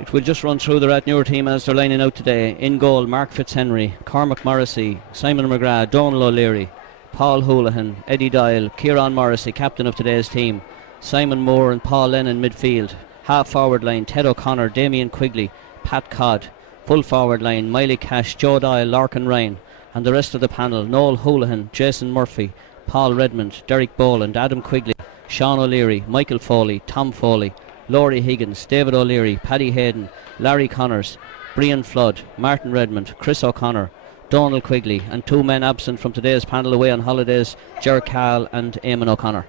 It will just run through the Rathnure team as they're lining out today. In goal, Mark Fitzhenry, Cormac Morrissey, Simon McGrath, Donal O'Leary, Paul Houlihan, Eddie Doyle, Kieran Morrissey, captain of today's team, Simon Moore and Paul Lennon midfield. Half forward line, Ted O'Connor, Damien Quigley, Pat Codd. Full forward line, Miley Cash, Joe Doyle, Larkin Ryan. And the rest of the panel, Noel Houlihan, Jason Murphy, Paul Redmond, Derek Boland, Adam Quigley, Sean O'Leary, Michael Foley, Tom Foley, Laurie Higgins, David O'Leary, Paddy Hayden, Larry Connors, Brian Flood, Martin Redmond, Chris O'Connor, Donald Quigley, and 2 men absent from today's panel away on holidays, Ger Cahill and Eamon O'Connor.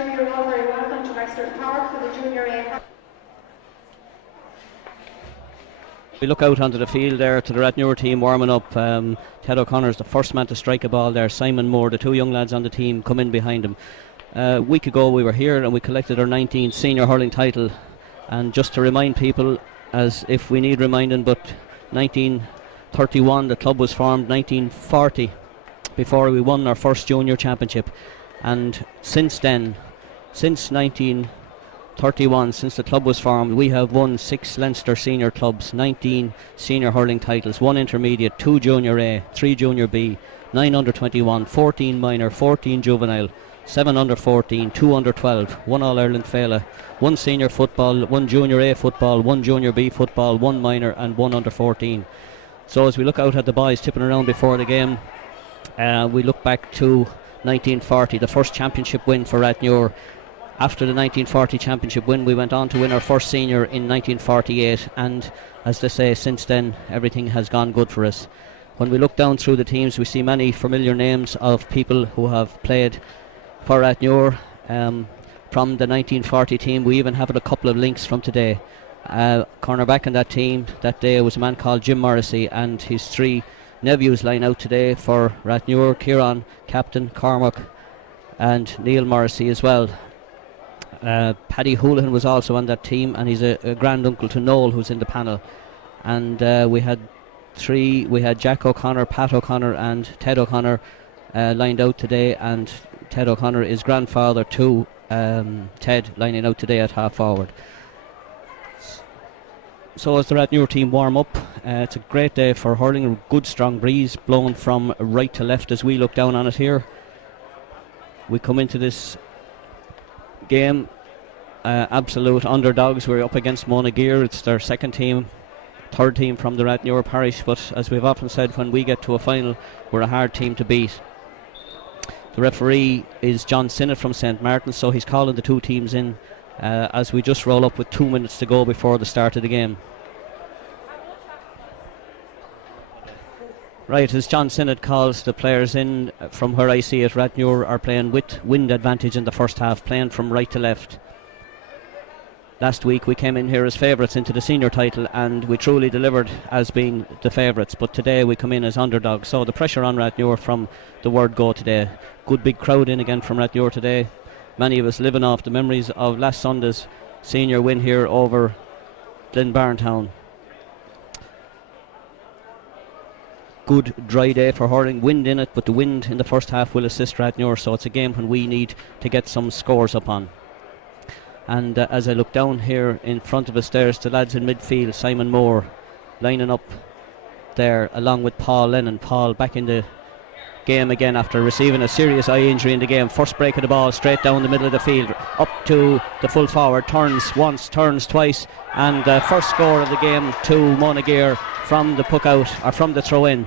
You're all very welcome to Wexford Park for the Junior A. We look out onto the field there to the Rathnure team warming up. Ted O'Connor's the first man to strike a ball there. Simon Moore, the 2 young lads on the team, come in behind him. A week ago we were here and we collected our 19th senior hurling title. And just to remind people, as if we need reminding, but 1931 the club was formed, 1940 before we won our first junior championship. And since then, since 1931, since the club was formed, we have won 6 Leinster senior clubs, 19 senior hurling titles, 1 intermediate, 2 junior A, 3 junior B, 9 under 21, 14 minor, 14 juvenile, 7 under 14, 2 under 12, 1 All-Ireland Fela, 1 senior football, 1 junior A football, 1 junior B football, 1 minor and 1 under 14. So as we look out at the boys tipping around before the game, we look back to 1940, the first championship win for Rathnure. After the 1940 championship win, we went on to win our first senior in 1948, and as they say, since then everything has gone good for us. When we look down through the teams, we see many familiar names of people who have played for Rathnure from the 1940 team. We even have a couple of links from today. Cornerback in that team that day was a man called Jim Morrissey, and his 3 nephews line out today for Rathnure: Kieran, captain, Cormac and Neil Morrissey as well. Paddy Houlihan was also on that team, and he's a granduncle to Noel, who's in the panel. And we had Jack O'Connor, Pat O'Connor and Ted O'Connor lined out today, and Ted O'Connor is grandfather to Ted, lining out today at half forward. So as the Rathnure team warm up, it's a great day for hurling. A good strong breeze blowing from right to left as we look down on it here. We come into this game absolute underdogs. We're up against Monageer. It's their second team, third team from the Rathnure parish, but as we've often said, when we get to a final, we're a hard team to beat. The referee is John Sinnott from St. Martin's, so he's calling the 2 teams in as we just roll up with 2 minutes to go before the start of the game. Right, as John Sinnott calls the players in, from where I see it, Rathnure are playing with wind advantage in the first half, playing from right to left. Last week we came in here as favourites into the senior title, and we truly delivered as being the favourites, but today we come in as underdogs. So the pressure on Rathnure from the word go today. Good big crowd in again from Rathnure today. Many of us living off the memories of last Sunday's senior win here over Glenbarntown. Good dry day for hurling, wind in it, but the wind in the first half will assist Rathnure, so it's a game when we need to get some scores up on. And as I look down here in front of us, there's the lads in midfield, Simon Moore lining up there along with Paul Lennon. Paul back in the game again after receiving a serious eye injury in the game. First break of the ball straight down the middle of the field, up to the full forward, turns once, turns twice, and first score of the game to Monageer from the puck out, or from the throw in.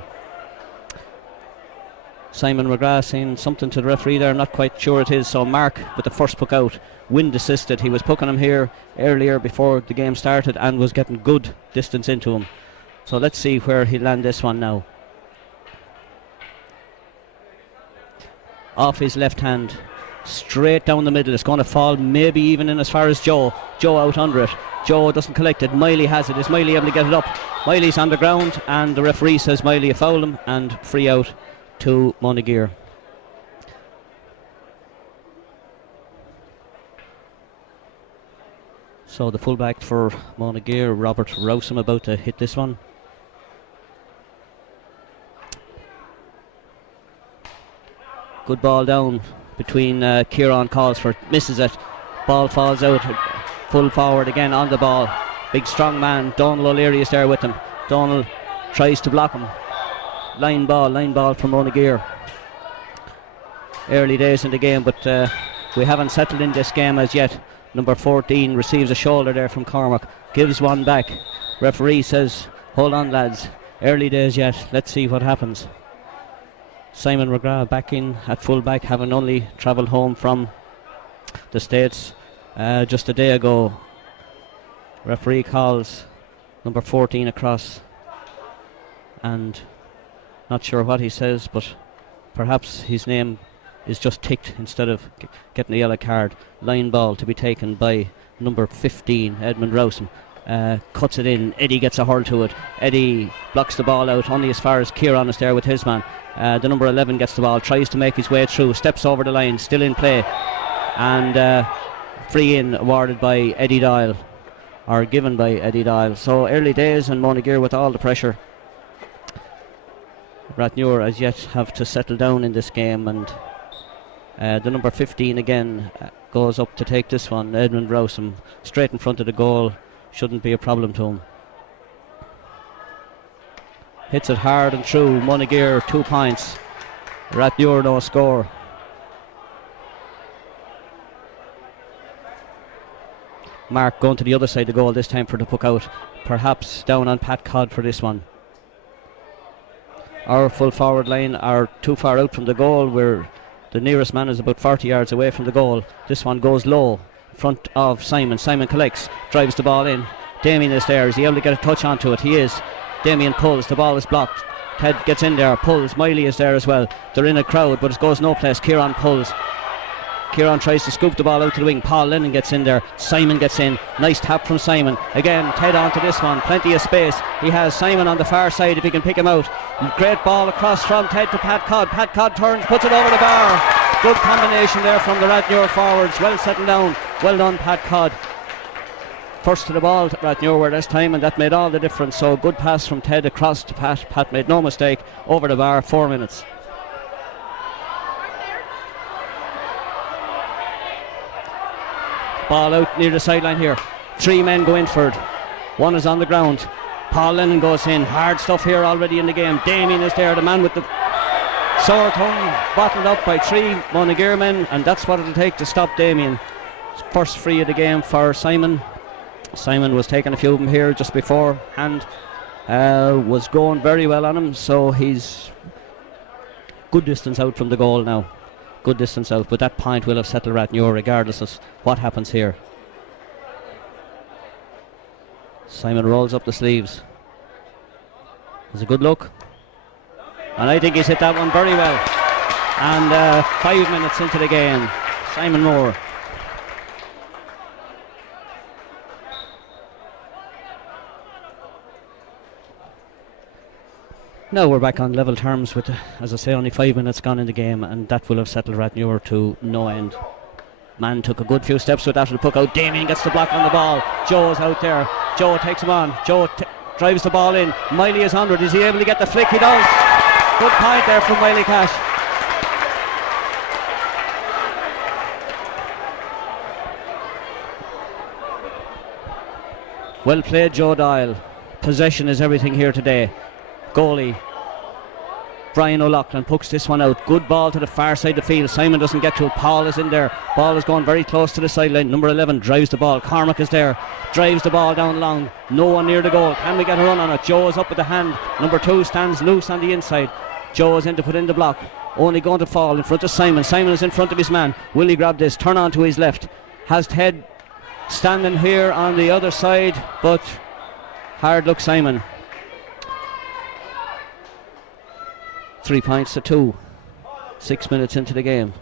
Simon McGrath saying something to the referee there, not quite sure it is. So Mark with the first puck out, wind assisted. He was pucking him here earlier before the game started and was getting good distance into him. So let's see where he'll land this one now. Off his left hand, straight down the middle. It's going to fall maybe even in as far as Joe. Joe out under it. Joe doesn't collect it. Miley has it. Is Miley able to get it up? Miley's on the ground, and the referee says Miley a foul him, and free out to Monageer. So the fullback for Monageer, Robert Rowsome, about to hit this one. Good ball down between Kieran calls for, misses it. Ball falls out. Full forward again on the ball. Big strong man. Donal O'Leary is there with him. Donal tries to block him. Line ball from Monageer. Early days in the game, but we haven't settled in this game as yet. Number 14 receives a shoulder there from Cormac. Gives one back. Referee says, hold on lads. Early days yet. Let's see what happens. Simon McGrath back in at full back, having only travelled home from the States just a day ago. Referee calls number 14 across, and not sure what he says, but perhaps his name is just ticked instead of getting a yellow card. Line ball to be taken by number 15, Edmund Rowson. Cuts it in. Eddie gets a hurl to it. Eddie blocks the ball out only as far as Kieran is there with his man. The number 11 gets the ball, tries to make his way through, steps over the line, still in play, and free in awarded by Eddie Doyle, or given by Eddie Doyle. So early days, and Monageer with all the pressure. Rathnure as yet have to settle down in this game, and the number 15 again goes up to take this one. Edmund Rowson straight in front of the goal, shouldn't be a problem to him. Hits it hard and true. Monageer 2 points. Rathnure no score. Mark going to the other side of the goal this time for the puck out. Perhaps down on Pat Codd for this one. Our full forward line are too far out from the goal, where the nearest man is about 40 yards away from the goal. This one goes low in front of Simon. Simon collects, drives the ball in. Damien is there. Is he able to get a touch onto it? He is. Damien pulls, the ball is blocked. Ted gets in there, pulls. Miley is there as well. They're in a crowd, but it goes no place. Kieran pulls. Kieran tries to scoop the ball out to the wing. Paul Lennon gets in there. Simon gets in. Nice tap from Simon. Again, Ted onto this one. Plenty of space. He has Simon on the far side if he can pick him out. Great ball across from Ted to Pat Codd. Pat Codd turns, puts it over the bar. Good combination there from the Rathnure forwards. Well settled down. Well done, Pat Codd. First to the ball, Rathnure were this time, and that made all the difference. So good pass from Ted across to Pat. Pat made no mistake. Over the bar, 4 minutes. Ball out near the sideline here. 3 men go in for it. 1 is on the ground. Paul Lennon goes in. Hard stuff here already in the game. Damien is there, the man with the sore tongue, bottled up by 3 Monageer men, and that's what it'll take to stop Damien. First free of the game for Simon. Simon was taking a few of them here just beforehand. Was going very well on him, so he's good distance out from the goal now. Good distance out, but that point will have settled Rathnure regardless of what happens here. Simon rolls up the sleeves. It's a good look, and I think he's hit that one very well. And 5 minutes into the game, Simon Moore. Now we're back on level terms with, as I say, only 5 minutes gone in the game, and that will have settled Rathnure to no end. Man took a good few steps with that to the puck out. Damien gets the block on the ball. Joe's out there. Joe takes him on. Joe drives the ball in. Miley is under it. Is he able to get the flick? He does. Good point there from Miley Cash. Well played, Joe Doyle. Possession is everything here today. Goalie Brian O'Loughlin pucks this one out. Good ball to the far side of the field. Simon doesn't get to it. Paul is in there. Ball is going very close to the sideline. Number 11 drives the ball. Cormac is there. Drives the ball down long. No one near the goal. Can we get a run on it? Joe is up with the hand. Number 2 stands loose on the inside. Joe is in to put in the block. Only going to fall in front of Simon. Simon is in front of his man. Will he grab this? Turn on to his left. Has Ted standing here on the other side, but hard luck Simon. 3 points to 2. 6 minutes into the game.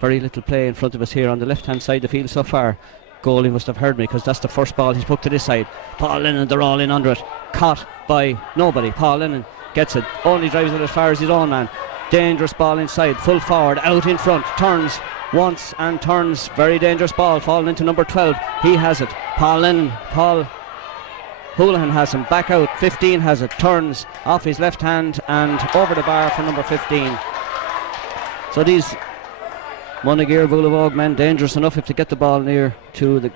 Very little play in front of us here on the left hand side of the field so far. Goalie must have heard me, because that's the first ball he's put to this side. Paul Lennon, they're all in under it. Caught by nobody. Paul Lennon gets it. Only drives it as far as his own man. Dangerous ball inside. Full forward. Out in front. Turns once and turns. Very dangerous ball. Falling into number 12. He has it. Paul Lennon. Paul Houlihan has him. Back out. 15 has it. Turns off his left hand and over the bar for number 15. So these Monageer Vulavog men dangerous enough if they get the ball near to the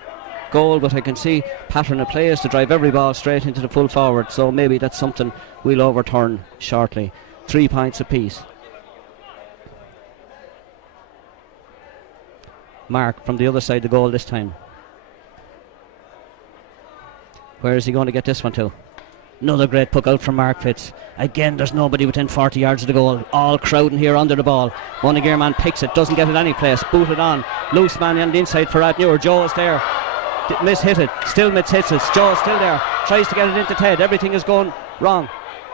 goal, but I can see pattern of play is to drive every ball straight into the full forward, so maybe that's something we'll overturn shortly. 3 points apiece. Mark from the other side of the goal this time. Where is he going to get this one to? Another great puck out from Mark Fitz. Again, there's nobody within 40 yards of the goal. All crowding here under the ball. Monageer man picks it, doesn't get it any place. Booted on. Loose man on the inside for Rathnure. Joe is there. Miss hit it. Still miss hits it. Joe is still there. Tries to get it into Ted. Everything is going wrong.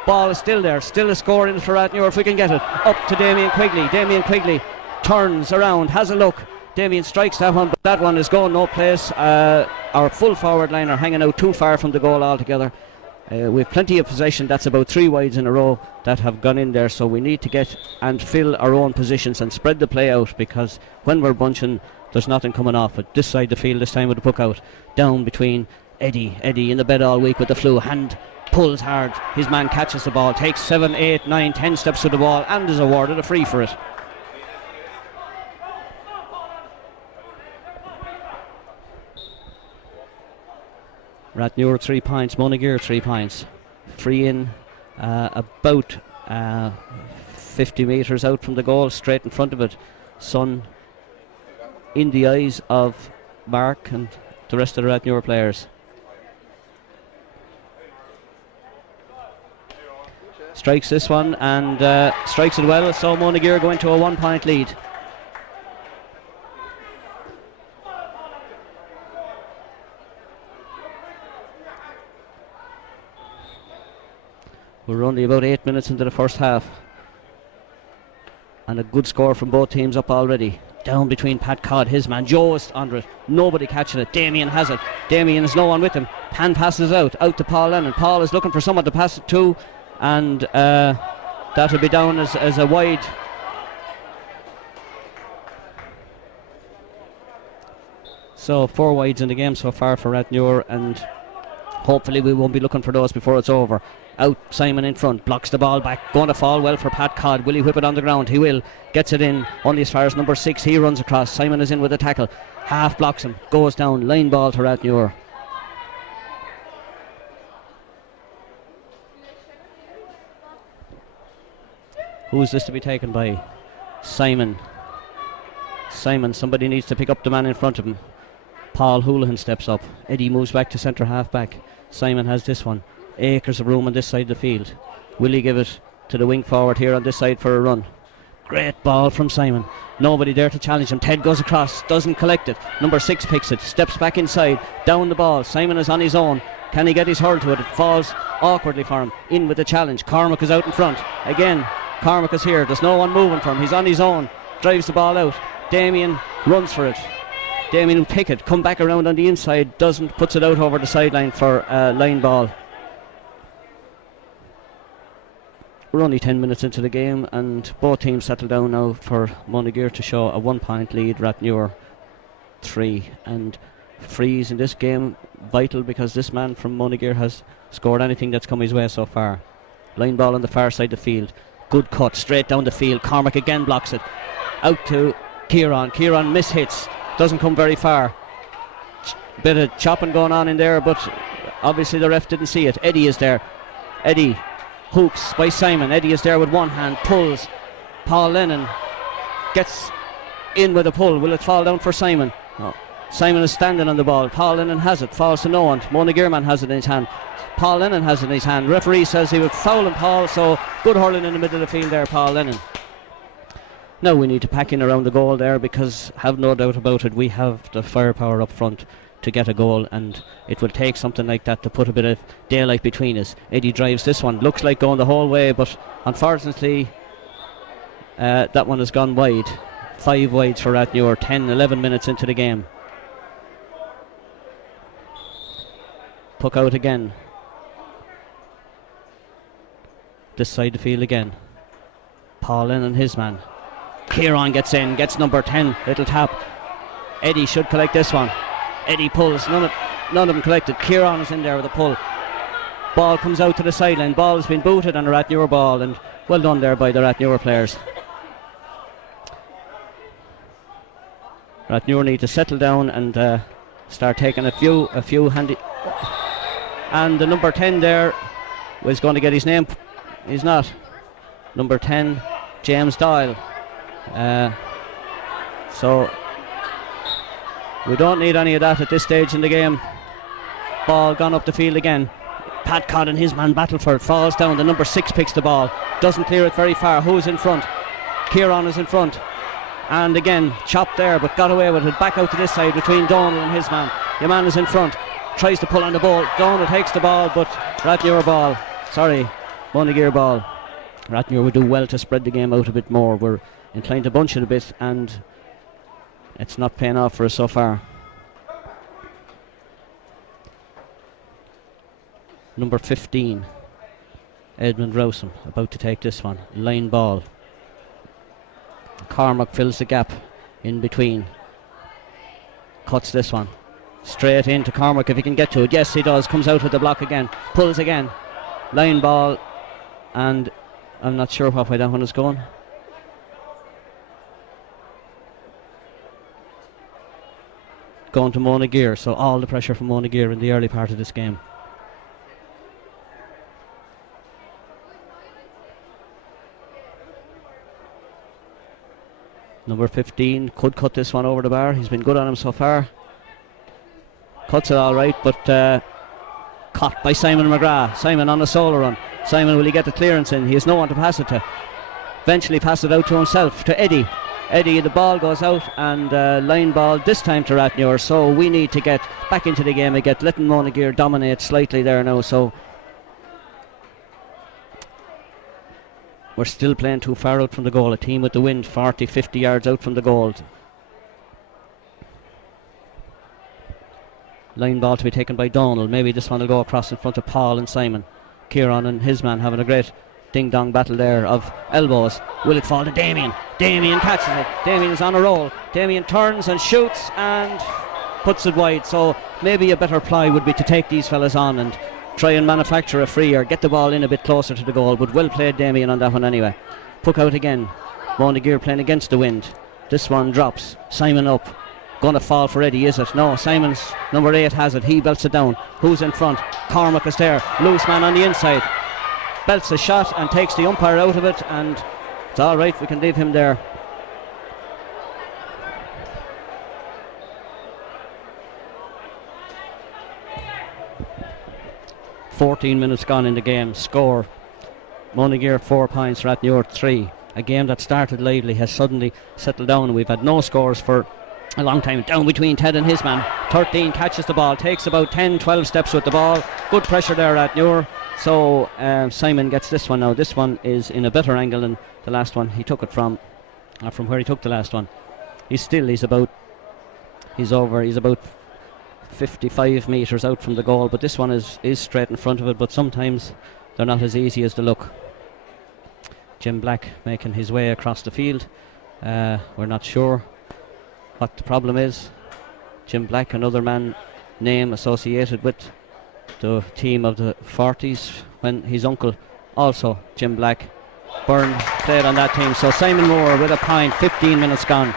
Ball is still there. Still a score in for Rathnure if we can get it. Up to Damien Quigley. Damien Quigley turns around, has a look. Damien strikes that one, but that one is going no place. Our full forward line are hanging out too far from the goal altogether. We have plenty of possession. That's about 3 wides in a row that have gone in there, so we need to get and fill our own positions and spread the play out, because when we're bunching there's nothing coming off it. This side of the field this time with the puck out, down between Eddie in the bed all week with the flu. Hand pulls hard, his man catches the ball, takes 7, 8, 9, 10 steps to the ball and is awarded a free for it. Rathnure 3 points, Monageer 3 points. Free in about 50 metres out from the goal, straight in front of it. Sun in the eyes of Mark and the rest of the Rathnure players. Strikes this one and strikes it well, so Monageer go into a 1 point lead. We're only about 8 minutes into the first half, and a good score from both teams up already. Down between Pat Codd, his man Joe is under it, nobody catching it. Damien has it. Damien is no one with him. Pan passes out to Paul Lennon. Paul is looking for someone to pass it to, and that'll be down as a wide. So 4 wides in the game so far for Rathnure, and hopefully we won't be looking for those before it's over. Out Simon in front, blocks the ball back, going to fall well for Pat Codd. Will he whip it on the ground? He will. Gets it in only as far as number 6. He runs across. Simon is in with a tackle, half blocks him, goes down. Line ball to Rathnure. Who is this to be taken by? Simon, somebody needs to pick up the man in front of him. Paul Houlihan steps up. Eddie moves back to centre half back. Simon has this one. Acres of room on this side of the field. Will he give it to the wing forward here on this side for a run? Great ball from Simon. Nobody there to challenge him. Ted goes across, doesn't collect it. Number 6 picks it, steps back inside, down the ball. Simon is on his own. Can he get his hurl to it? It falls awkwardly for him. In with the challenge. Cormac is out in front. Again, Cormac is here. There's no one moving for him. He's on his own. Drives the ball out. Damien runs for it. Damien will pick it, come back around on the inside, puts it out over the sideline for line ball. We're only 10 minutes into the game, and both teams settle down now for Monageer to show a 1 point lead. Rathnure 3, and frees in this game vital, because this man from Monageer has scored anything that's come his way so far. Line ball on the far side of the field, good cut straight down the field. Cormac again blocks it, out to Kieran. Kieran mishits, doesn't come very far. Bit of chopping going on in there, but obviously the ref didn't see it. Eddie is there. Eddie hooks by Simon. Eddie is there with one hand, pulls. Paul Lennon gets in with a pull. Will it fall down for Simon? No. Simon is standing on the ball. Paul Lennon has it, falls to no one. Monageer man has it in his hand. Paul Lennon has it in his hand. Referee says he would foul him, Paul, so good hurling in the middle of the field there, Paul Lennon. Now we need to pack in around the goal there, because have no doubt about it, we have the firepower up front to get a goal, and it will take something like that to put a bit of daylight between us. Eddie drives this one, looks like going the whole way, but unfortunately that one has gone wide. 5 wides for Rathnure, 10-11 minutes into the game. Puck out again, this side of the field again. Paul Lennon and his man. Kieran gets in, gets number 10, little tap. Eddie should collect this one. Eddie pulls, none of them collected. Kieran is in there with a pull. Ball comes out to the sideline. Ball has been booted on a Rathnure ball, and well done there by the Rathnure players. Rathnure need to settle down and start taking a few handy. And the number 10 there was going to get his name. He's not. Number 10, James Doyle. So we don't need any of that at this stage in the game. Ball gone up the field again. Pat Codd and his man battle for it. Falls down. The number 6 picks the ball. Doesn't clear it very far. Who's in front? Kieran is in front. And again, chopped there, but got away with it. Back out to this side between Donald and his man. Your man is in front. Tries to pull on the ball. Donald takes the ball, but Rathnure ball. Sorry, Monageer ball. Rathnure would do well to spread the game out a bit more. We're inclined to bunch it a bit, and it's not paying off for us so far. Number 15, Edmund Rowsome, about to take this one. Line ball. Cormac fills the gap in between. Cuts this one. Straight into Cormac if he can get to it. Yes, he does. Comes out with the block again. Pulls again. Line ball. And I'm not sure what way that one is going. Going to Monageer. So all the pressure from Monageer in the early part of this game. Number 15 could cut this one over the bar. He's been good on him so far. Cuts it all right, but caught by Simon McGrath. Simon on a solo run. Simon, will he get the clearance in? He has no one to pass it to. Eventually pass it out to himself, to Eddie. Eddie, the ball goes out, and line ball this time to Rathnure. So we need to get back into the game again. Letting Monageer dominate slightly there now. So we're still playing too far out from the goal. A team with the wind 40, 50 yards out from the goal. Line ball to be taken by Donald. Maybe this one will go across in front of Paul and Simon. Kieran and his man having a great ding-dong battle there of elbows. Will it fall to Damien? Damien catches it. Damien is on a roll. Damien turns and shoots and puts it wide. So maybe a better ply would be to take these fellas on and try and manufacture a free or get the ball in a bit closer to the goal. But well played, Damien, on that one anyway. Puck out again. Monageer playing against the wind. This one drops. Simon up. Going to fall for Eddie, is it? No, Simon's number 8 has it. He belts it down. Who's in front? Cormac is there. Loose man on the inside. Belts a shot and takes the umpire out of it, and it's all right. We can leave him there. "14 minutes gone in the game. Score: Monageer 4 points, Rathnure 3. A game that started lively has suddenly settled down. We've had no scores for a long time. Down between Ted and his man. 13 catches the ball, takes about 10-12 steps with the ball. Good pressure there at Rathnure. So Simon gets this one now. This one is in a better angle than the last one. He took it from where he took the last one. He's about 55 metres out from the goal, but this one is straight in front of it, but sometimes they're not as easy as they look. Jim Black making his way across the field. We're not sure what the problem is. Jim Black, another man name associated with the team of the 40s when his uncle, also Jim Black, Byrne, played on that team. So Simon Moore with a point, 15 minutes gone.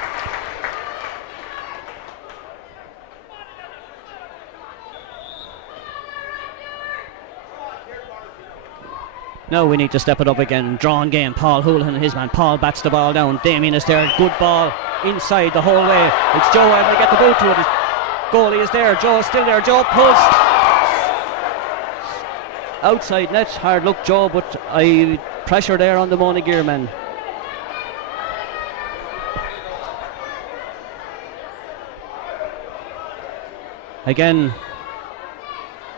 Now we need to step it up again. Drawn game. Paul Houlihan and his man. Paul bats the ball down. Damien is there. Good ball inside the whole way. It's Joe able to get the boot to it. His goalie is there. Joe is still there. Joe pulls outside net. Hard look, Joe, but pressure there on the Monageer men. Again,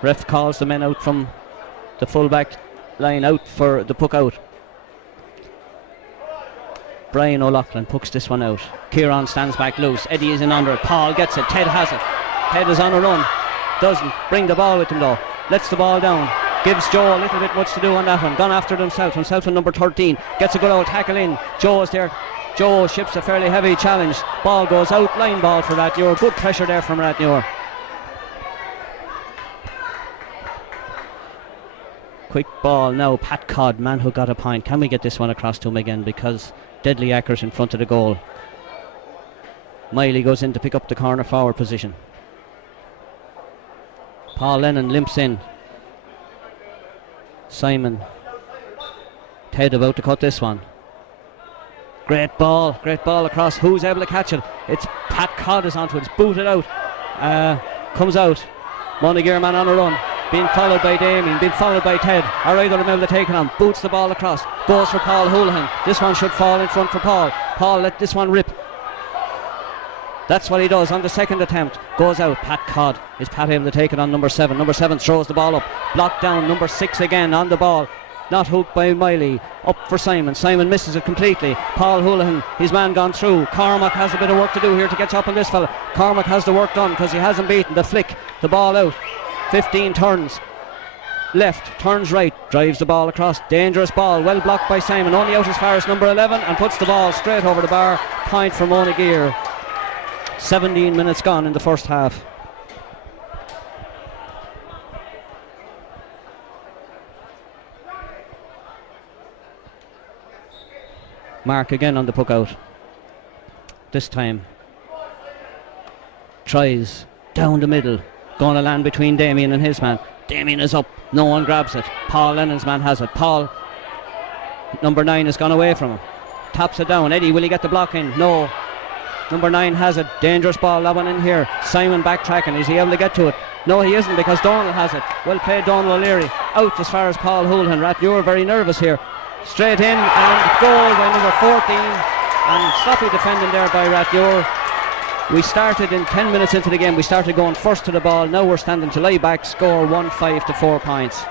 ref calls the men out from the full-back line out for the puck out. Brian O'Loughlin pucks this one out. Kieran stands back loose. Eddie is in under it. Paul gets it. Ted has it. Ted is on a run. Doesn't bring the ball with him though. Lets the ball down. Gives Joe a little bit much to do on that one. Gone after it himself and number 13. Gets a good old tackle in. Joe is there. Joe ships a fairly heavy challenge. Ball goes out. Line ball for Rathnure. Good pressure there from Rathnure. Quick ball now. Pat Codd, man who got a point. Can we get this one across to him again, because deadly accurate in front of the goal. Miley goes in to pick up the corner forward position. Paul Lennon limps in. Simon. Ted about to cut this one. Great ball across. Who's able to catch it? It's Pat Codd is onto it. It's booted out. Comes out. Monageer man on a run. Being followed by Damien, being followed by Ted. Are either of them able to take it on? Boots the ball across. Goes for Paul Houlihan. This one should fall in front for Paul. Paul let this one rip. That's what he does on the second attempt. Goes out. Pat Codd. Is Pat able to take it on number 7? Number 7 throws the ball up. Blocked down. Number 6 again on the ball. Not hooked by Miley. Up for Simon. Simon misses it completely. Paul Houlihan, his man gone through. Cormac has a bit of work to do here to catch up on this fella. Cormac has the work done because he hasn't beaten the flick. The ball out. 15 turns. Left, turns right, drives the ball across. Dangerous ball, well blocked by Simon. Only out as far as number 11 and puts the ball straight over the bar. Point for Monageer. 17 minutes gone in the first half. Mark again on the puck out. This time tries down the middle. Going to land between Damien and his man. Damien is up. No one grabs it. Paul Lennon's man has it. Paul, number 9, has gone away from him. Taps it down. Eddie, will he get the block in? No. Number 9 has it. Dangerous ball. That one in here. Simon backtracking. Is he able to get to it? No, he isn't because Donald has it. Well played, Donald O'Leary. Out as far as Paul Houlihan. Rathnure very nervous here. Straight in and goal by number 14. And sloppy defending there by Rathnure. We started in 10 minutes into the game. We started going first to the ball. Now we're standing to lie back. Score 1-5 to 4 points.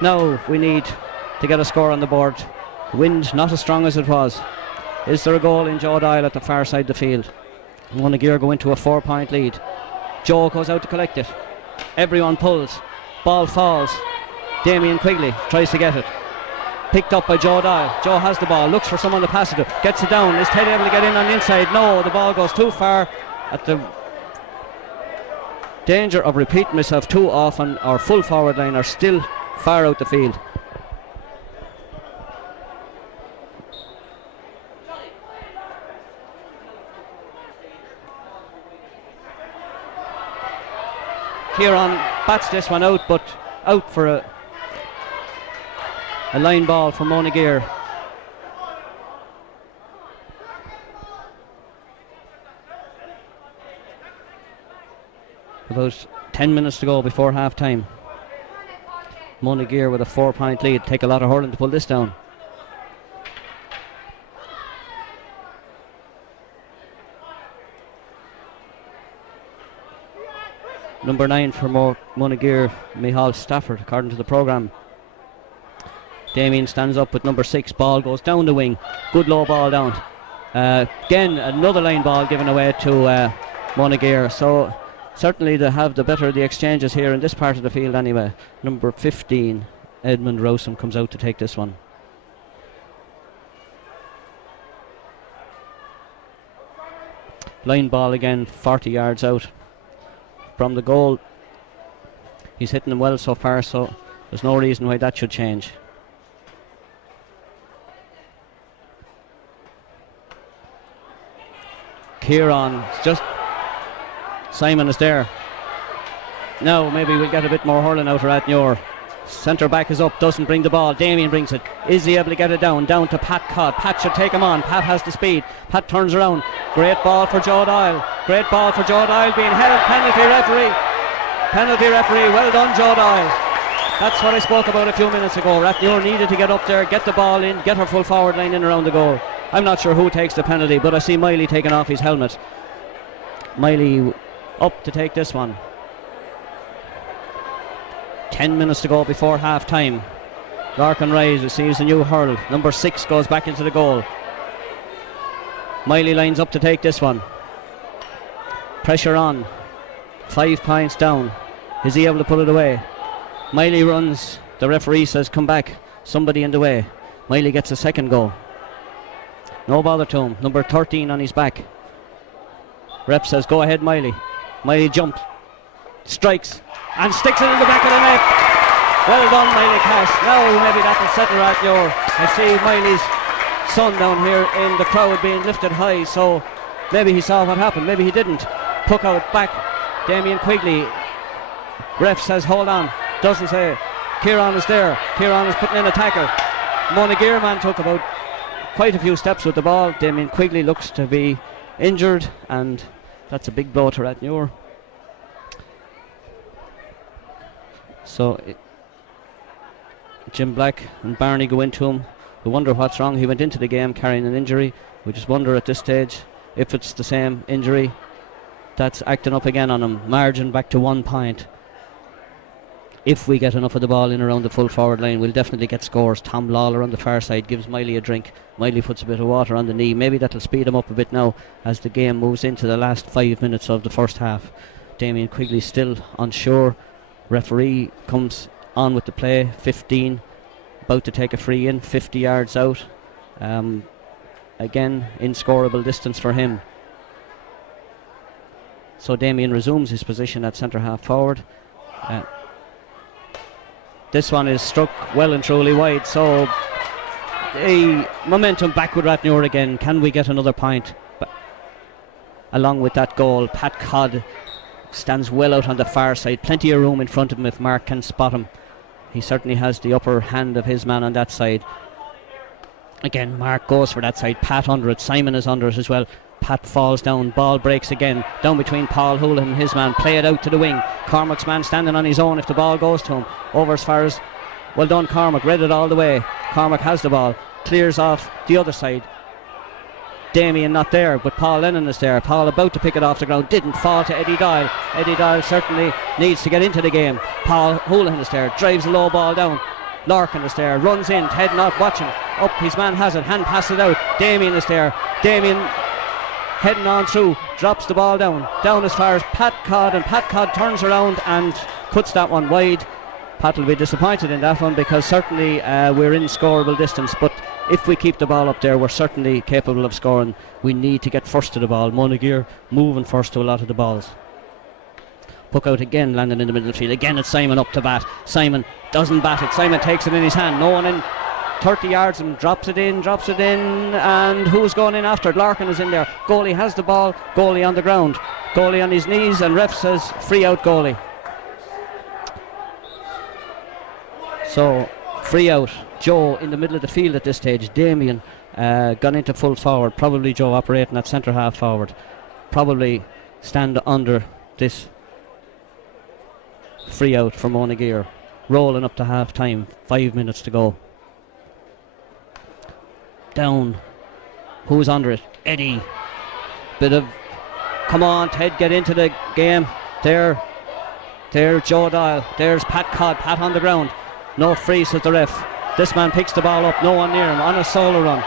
Now we need to get a score on the board. The wind not as strong as it was. Is there a goal in Joe Dial at the far side of the field? Monageer go into a 4-point lead. Joe goes out to collect it. Everyone pulls. Ball falls. Damien Quigley tries to get it. Picked up by Joe Dial. Joe has the ball, looks for someone to pass it to. Gets it down. Is Ted able to get in on the inside? No, the ball goes too far. At the danger of repeating myself too often, our full forward line are still far out the field. Kieran bats this one out, but out for a line ball for Monageer. About 10 minutes to go before half time. Monageer with a 4-point lead. Take a lot of hurling to pull this down. Number 9 for Monageer, Michal Stafford, according to the programme. Damien stands up with number 6. Ball goes down the wing. Good low ball down. Again, another line ball given away to Monageer. So certainly they have the better of the exchanges here in this part of the field anyway. Number 15, Edmund Rowsome, comes out to take this one. Line ball again, 40 yards out from the goal. He's hitting them well so far, so there's no reason why that should change. Kieran, just Simon is there. Now maybe we'll get a bit more hurling out of Rathnure. Centre back is up, doesn't bring the ball. Damien brings it. Is he able to get it down to Pat Codd? Pat should take him on. Pat has the speed. Pat turns around. Great ball for Joe Dial. Great ball for Joe Dial, being held. Penalty referee. Penalty referee. Well done, Joe Dial. That's what I spoke about a few minutes ago. Rathnure needed to get up there, get the ball in, get her full forward line in around the goal. I'm not sure who takes the penalty, but I see Miley taking off his helmet. Miley up to take this one. 10 minutes to go before half time. Larkin Rise receives a new hurl. Number 6 goes back into the goal. Miley lines up to take this one. Pressure on. 5 points down. Is he able to put it away? Miley runs. The referee says come back. Somebody in the way. Miley gets a second goal. No bother to him. Number 13 on his back. Rep says go ahead, Miley. Miley jumps, strikes and sticks it in the back of the net. Well done, Miley Cash. Now maybe that will settle Rathnure. I see Miley's sun down here in the crowd being lifted high, so maybe he saw what happened, maybe he didn't. Puck out back, Damien Quigley. Ref says hold on, doesn't say. Kieran is there, Kieran is putting in a tackle. Monageer man took about quite a few steps with the ball. Damien Quigley looks to be injured, and that's a big blow to Rathnure. So Jim Black and Barney go into him. We wonder what's wrong. He went into the game carrying an injury. We just wonder at this stage if it's the same injury that's acting up again on him. Margin back to 1 point. If we get enough of the ball in around the full forward line, we'll definitely get scores. Tom Lawler on the far side gives Miley a drink. Miley puts a bit of water on the knee. Maybe that'll speed him up a bit now as the game moves into the last 5 minutes of the first half. Damien Quigley still unsure. Referee comes on with the play. 15, about to take a free in, 50 yards out. Again, inscorable distance for him. So Damien resumes his position at centre half forward. This one is struck well and truly wide, so a momentum back with Rathnure again. Can we get another point? But along with that goal, Pat Codd stands well out on the far side. Plenty of room in front of him if Mark can spot him. He certainly has the upper hand of his man on that side. Again, Mark goes for that side. Pat under it. Simon is under it as well. Pat falls down. Ball breaks again. Down between Paul Houlihan and his man. Play it out to the wing. Cormac's man standing on his own if the ball goes to him. Over as far as... Well done, Cormac. Read it all the way. Cormac has the ball. Clears off the other side. Damien not there, but Paul Lennon is there. Paul about to pick it off the ground. Didn't fall to Eddie Doyle. Eddie Doyle certainly needs to get into the game. Paul Houlihan is there. Drives a low ball down. Larkin is there. Runs in. Ted not watching. Up. His man has it. Hand passes it out. Damien is there. Damien heading on through. Drops the ball down. Down as far as Pat Codd. And Pat Codd turns around and puts that one wide. Pat will be disappointed in that one because certainly we're in scoreable distance. But if we keep the ball up there, we're certainly capable of scoring. We need to get first to the ball. Monageer moving first to a lot of the balls. Puck out again, landing in the middle of the field. Again, it's Simon up to bat. Simon doesn't bat it. Simon takes it in his hand. No one in 30 yards and drops it in. And who's going in after it? Larkin is in there. Goalie has the ball. Goalie on the ground. Goalie on his knees, and ref says free out goalie. So, free out. Joe in the middle of the field at this stage. Damien gone into full forward. Probably Joe operating at centre half forward. Probably stand under this free out for Monageer. Rolling up to half time. 5 minutes to go. Down. Who's under it? Eddie. Bit of... Come on, Ted, get into the game. There Joe Doyle. There's Pat Codd. Pat on the ground. No free, says the ref. This man picks the ball up. No one near him. On a solo run.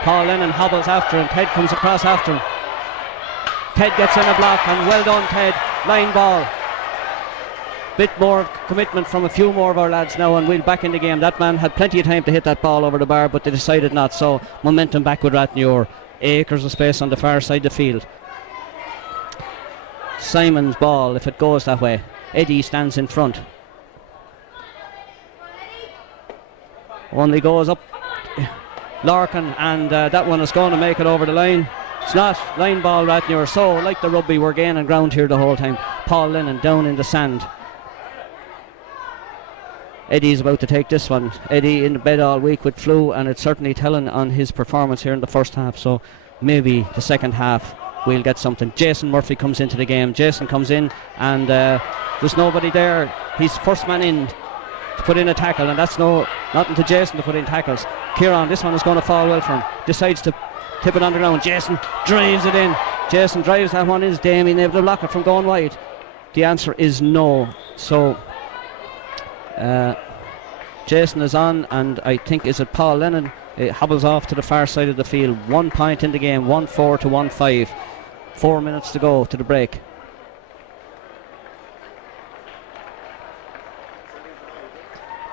Paul Lennon hobbles after him. Ted comes across after him. Ted gets in a block, and well done, Ted. Line ball. Bit more commitment from a few more of our lads now, and we'll back in the game. That man had plenty of time to hit that ball over the bar, but they decided not. So momentum back with Rathnure. Acres of space on the far side of the field. Simon's ball, if it goes that way. Eddie stands in front. Only goes up Larkin, and that one is going to make it over the line. It's not. Line ball, Rathnure. So like the rugby, we're gaining ground here the whole time. Paul Lennon down in the sand. Eddie's about to take this one. Eddie in the bed all week with flu, and it's certainly telling on his performance here in the first half. So maybe the second half we'll get something. Jason Murphy comes into the game. Jason comes in, and there's nobody there. He's first man in to put in a tackle, and that's nothing to Jason to put in tackles. Kieran, this one is going to fall well for him. Decides to tip it on the ground. Jason drives it in. Jason drives that one in. Is Damien able to block it from going wide? The answer is no. So Jason is on, and I think is it Paul Lennon? It hobbles off to the far side of the field. 1 point in the game. 1-4 to 1-5. 4 minutes to go to the break.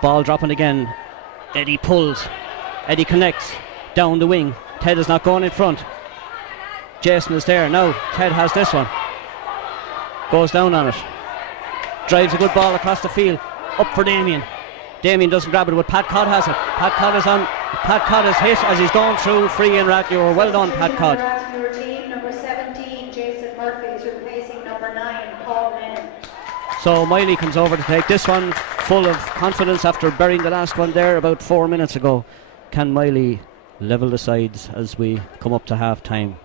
Ball dropping again. Eddie pulls. Eddie connects. Down the wing. Ted is not going in front. Jason is there. Now Ted has this one. Goes down on it. Drives a good ball across the field. Up for Damien. Damien doesn't grab it, but Pat Codd has it. Pat Codd is on Pat Codd is hit as he's gone through, free in Rathnure. Well done, Pat Codd. Rathnure team, number 17, Jason Murphy is replacing number 9, Paul Lennon. So Miley comes over to take this one, full of confidence after burying the last one there about 4 minutes ago. Can Miley level the sides as we come up to half time?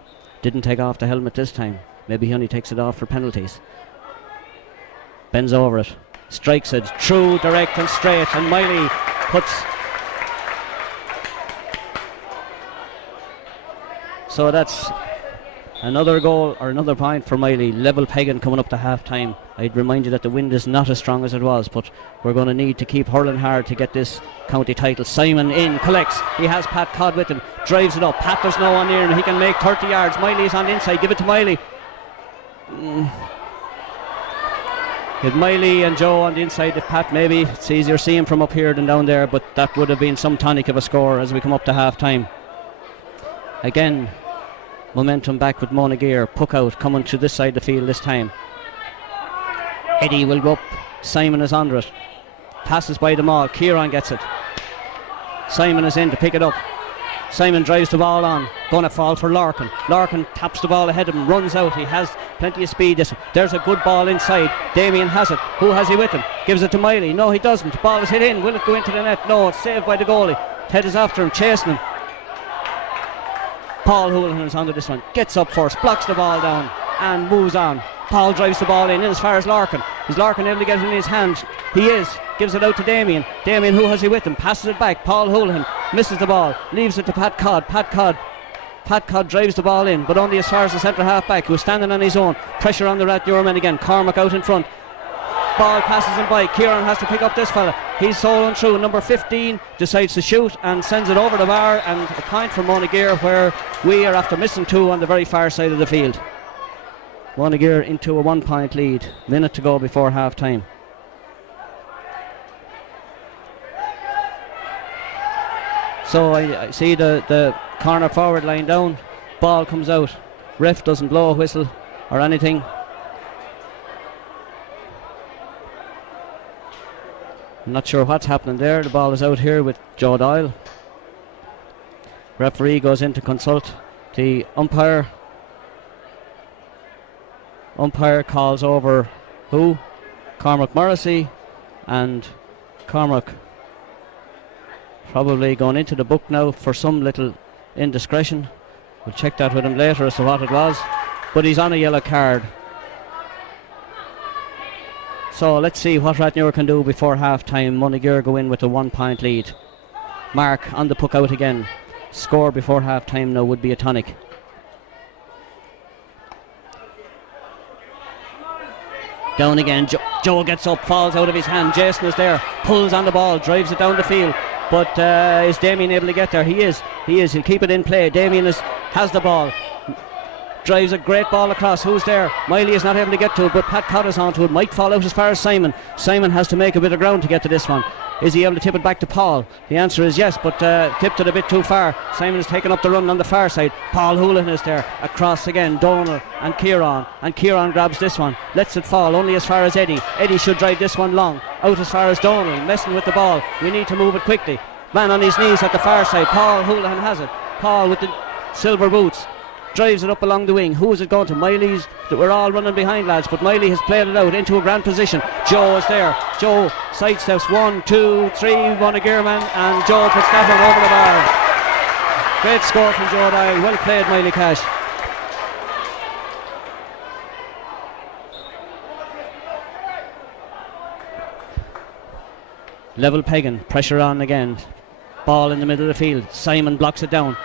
Didn't take off the helmet this time. Maybe he only takes it off for penalties. Bends over it, strikes it, true, direct and straight, and Miley puts... So that's another goal or another point for Miley. Level pegging coming up to half time. I'd remind you that the wind is not as strong as it was, but we're going to need to keep hurling hard to get this county title. Simon in, collects. He has Pat Codd with him, drives it up. Pat, there's no one near him. He can make 30 yards. Miley is on the inside. Give it to Miley. With Miley and Joe on the inside of Pat, maybe it's easier to see him from up here than down there, but that would have been some tonic of a score as we come up to half time. Again, momentum back with Monageer. Puck out coming to this side of the field this time. Eddie will go up. Simon is under it. Passes by them all. Kieran gets it. Simon is in to pick it up. Simon drives the ball on. Gonna fall for Larkin. Larkin taps the ball ahead of him. Runs out. He has plenty of speed. There's a good ball inside. Damien has it. Who has he with him? Gives it to Miley. No, he doesn't. Ball is hit in. Will it go into the net? No, it's saved by the goalie. Ted is after him, chasing him. Paul Houlihan is onto this one. Gets up first. Blocks the ball down and moves on. Paul drives the ball in as far as Larkin. Is Larkin able to get it in his hand? He is. Gives it out to Damien. Damien, who has he with him? Passes it back. Paul Houlihan misses the ball. Leaves it to Pat Codd. Pat Codd drives the ball in, but only as far as the centre half back, who's standing on his own. Pressure on the Rathnure men again. Cormac out in front. Ball passes him by. Kieran has to pick up this fella. He's soloing through. Number 15 decides to shoot and sends it over the bar, and a point for Monageer, where we are after missing 2 on the very far side of the field. Monageer into a 1 point lead. Minute to go before half time. So I see the corner forward line down. Ball comes out. Ref doesn't blow a whistle or anything. I'm not sure what's happening there. The ball is out here with Joe Doyle. Referee goes in to consult the umpire. Umpire calls over who? Cormac Morrissey, and Cormac probably going into the book now for some little indiscretion. We'll check that with him later as to what it was, but he's on a yellow card. So let's see what Rathnure can do before half time. Monageer go in with a 1 point lead. Mark on the puck out again. Score before half time now would be a tonic. Down again. Joe gets up, falls out of his hand. Jason is there, pulls on the ball, drives it down the field. But is Damien able to get there? He is. He'll keep it in play. Damien has the ball. Drives a great ball across. Who's there? Miley is not able to get to it, but Pat Codd is onto it. Might fall out as far as Simon. Simon has to make a bit of ground to get to this one. Is he able to tip it back to Paul? The answer is yes, but tipped it a bit too far. Simon is taking up the run on the far side. Paul Houlihan is there. Across again, Donal and Kieran. And Kieran grabs this one. Lets it fall only as far as Eddie. Eddie should drive this one long. Out as far as Donal. Messing with the ball. We need to move it quickly. Man on his knees at the far side. Paul Houlihan has it. Paul with the silver boots. Drives it up along the wing. Who is it going to? Miley's. We're all running behind, lads, but Miley has played it out into a grand position. Joe is there. Joe sidesteps 1, 2, 3. Monageer man, and Joe puts that one over the bar. Great score from Joe Doyle. Well played, Miley Cash. Level pegging. Pressure on again. Ball in the middle of the field. Simon blocks it down.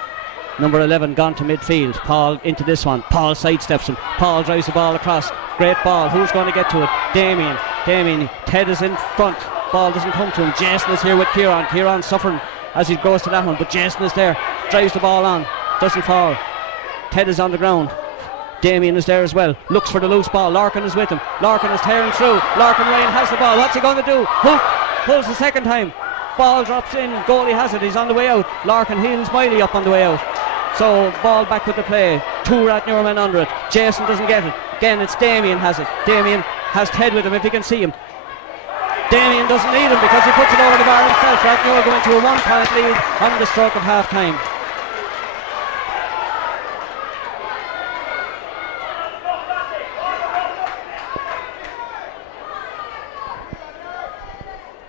Number 11 gone to midfield. Paul into this one. Paul sidesteps him. Paul drives the ball across. Great ball. Who's going to get to it? Damien. Ted is in front. Ball doesn't come to him. Jason is here with Kieran. Kieran suffering as he goes to that one, but Jason is there. Drives the ball on. Doesn't fall. Ted is on the ground. Damien is there as well. Looks for the loose ball. Larkin is with him. Larkin is tearing through. Larkin Ryan has the ball. What's he going to do? Hook. Pulls the second time. Ball drops in. Goalie has it. He's on the way out. Larkin heals Miley up on the way out. So ball back with the play. 2 Rathnure men under it. Jason doesn't get it. Again, it's Damien has it. Damien has Ted with him if he can see him. Damien doesn't need him because he puts it over the bar himself. Rathnure going to a 1-point lead on the stroke of half time.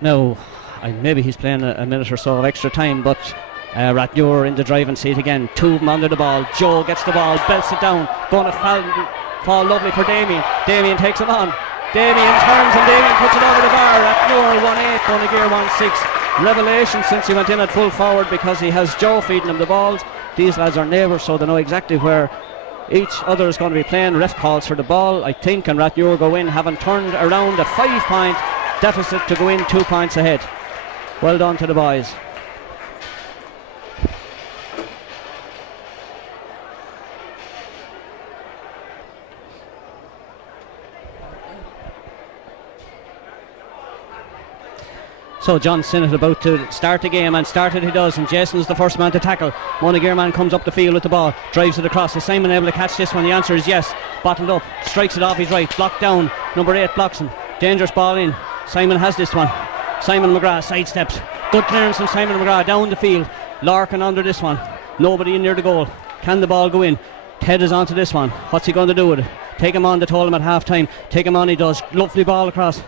Now, maybe he's playing a minute or so of extra time, but Rathnure in the driving seat again. Two of them under the ball. Joe gets the ball, belts it down. Going to fall lovely for Damien. Damien takes him on. Damien turns and Damien puts it over the bar. Rathnure 1-8, Monageer 1-6. Revelation since he went in at full forward because he has Joe feeding him the balls. These lads are neighbours, so they know exactly where each other is going to be playing. Ref calls for the ball, I think, and Rathnure go in, having turned around a 5-point deficit to go in 2 points ahead. Well done to the boys. So John Sinnott about to start the game, and started he does, and Jason's the first man to tackle. Monageer man comes up the field with the ball, drives it across. Is Simon able to catch this one? The answer is yes. Bottled up, strikes it off his right, blocked down. Number 8 blocks him. Dangerous ball in. Simon has this one. Simon McGrath sidesteps. Good clearance from Simon McGrath down the field. Larkin under this one. Nobody in near the goal. Can the ball go in? Ted is onto this one. What's he going to do with it? Take him on, they told him at half time. Take him on, he does. Lovely ball across.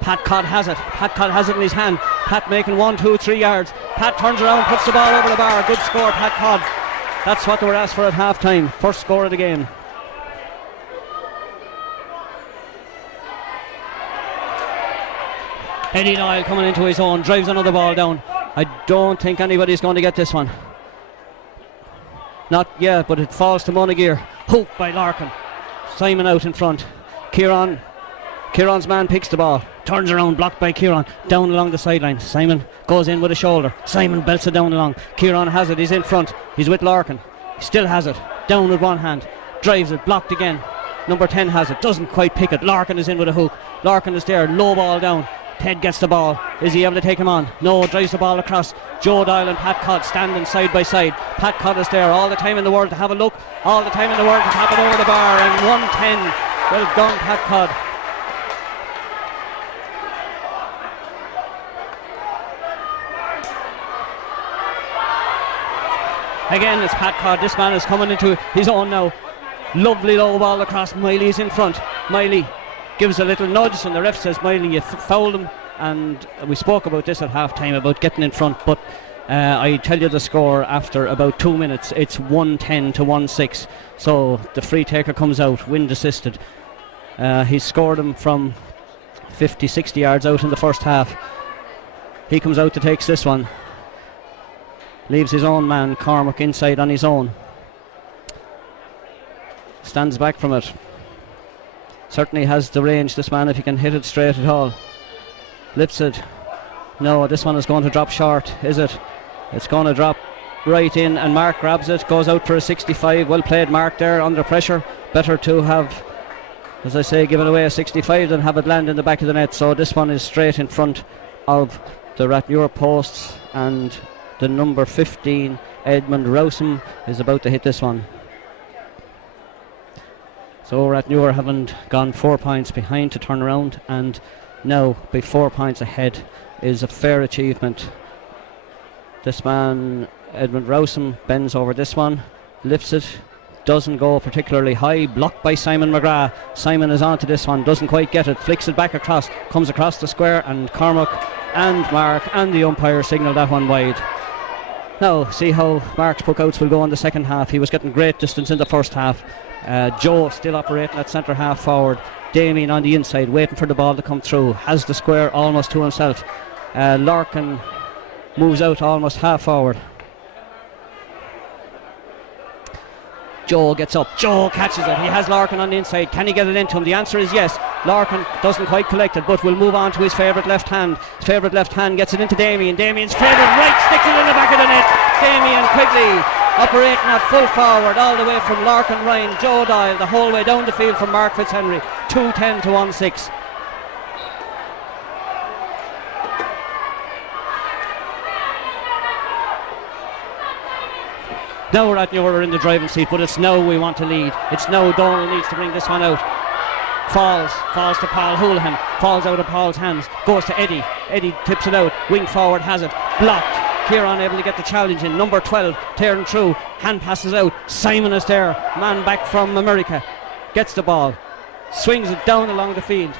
Pat Codd has it. Pat Codd has it in his hand. Pat making 1, 2, 3 yards. Pat turns around, puts the ball over the bar. Good score, Pat Codd. That's what they were asked for at half time. First score of the game. Eddie Doyle coming into his own, drives another ball down. I don't think anybody's going to get this one. Not yet, but it falls to Monageer. Hope by Larkin. Simon out in front. Kieran's man picks the ball, turns around, blocked by Kieran, down along the sideline. Simon goes in with a shoulder. Simon belts it down along. Kieran has it, he's in front. He's with Larkin. He still has it, down with one hand. Drives it, blocked again. Number 10 has it, doesn't quite pick it. Larkin is in with a hook. Larkin is there, low ball down. Ted gets the ball. Is he able to take him on? No, drives the ball across. Joe Doyle and Pat Codd standing side by side. Pat Codd is there, all the time in the world to have a look. All the time in the world to tap it over the bar. And 110. Well done, Pat Codd. Again, it's Pat Codd. This man is coming into his own now. Lovely low ball across. Miley's in front. Miley gives a little nudge, and the ref says, Miley, you fouled him. And we spoke about this at half time about getting in front, but I tell you the score after about 2 minutes. It's 110 to 1-6. So the free taker comes out, wind assisted. He scored him from 50-60 yards out in the first half. He comes out to take this one. Leaves his own man, Cormac, inside on his own. Stands back from it. Certainly has the range, this man, if he can hit it straight at all. Lifts it. No, this one is going to drop short, is it? It's going to drop right in, and Mark grabs it, goes out for a 65. Well played, Mark, there under pressure. Better to have, as I say, given away a 65 than have it land in the back of the net. So this one is straight in front of the Rathnure posts, and the number 15, Edmund Rowsome, is about to hit this one. So Rathnure haven't gone 4 points behind to turn around, and now be 4 points ahead is a fair achievement. This man, Edmund Rowsome, bends over this one, lifts it, doesn't go particularly high, blocked by Simon McGrath. Simon is onto this one, doesn't quite get it, flicks it back across, comes across the square, and Cormac and Mark and the umpire signal that one wide. Now, see how Mark's puckouts will go in the second half. He was getting great distance in the first half. Joe still operating at centre half forward. Damien on the inside, waiting for the ball to come through. Has the square almost to himself. Larkin moves out almost half forward. Joe gets up. Joe catches it. He has Larkin on the inside. Can he get it into him? The answer is yes. Larkin doesn't quite collect it, but will move on to his favourite left hand. His favourite left hand gets it into Damien. Damien's favourite right sticks it in the back of the net. Damien Quigley operating at full forward all the way from Larkin Ryan. Joe Doyle the whole way down the field from Mark Fitzhenry. 2-10 to 1-6. Now Rathnure are in the driving seat, but it's now we want to lead. It's now Donald needs to bring this one out. falls to Paul Houlihan, falls out of Paul's hands, goes to Eddie. Eddie tips it out, wing forward has it, blocked. Kieran able to get the challenge in. Number 12 tearing through, hand passes out. Simon is there, man back from America, gets the ball, swings it down along the field,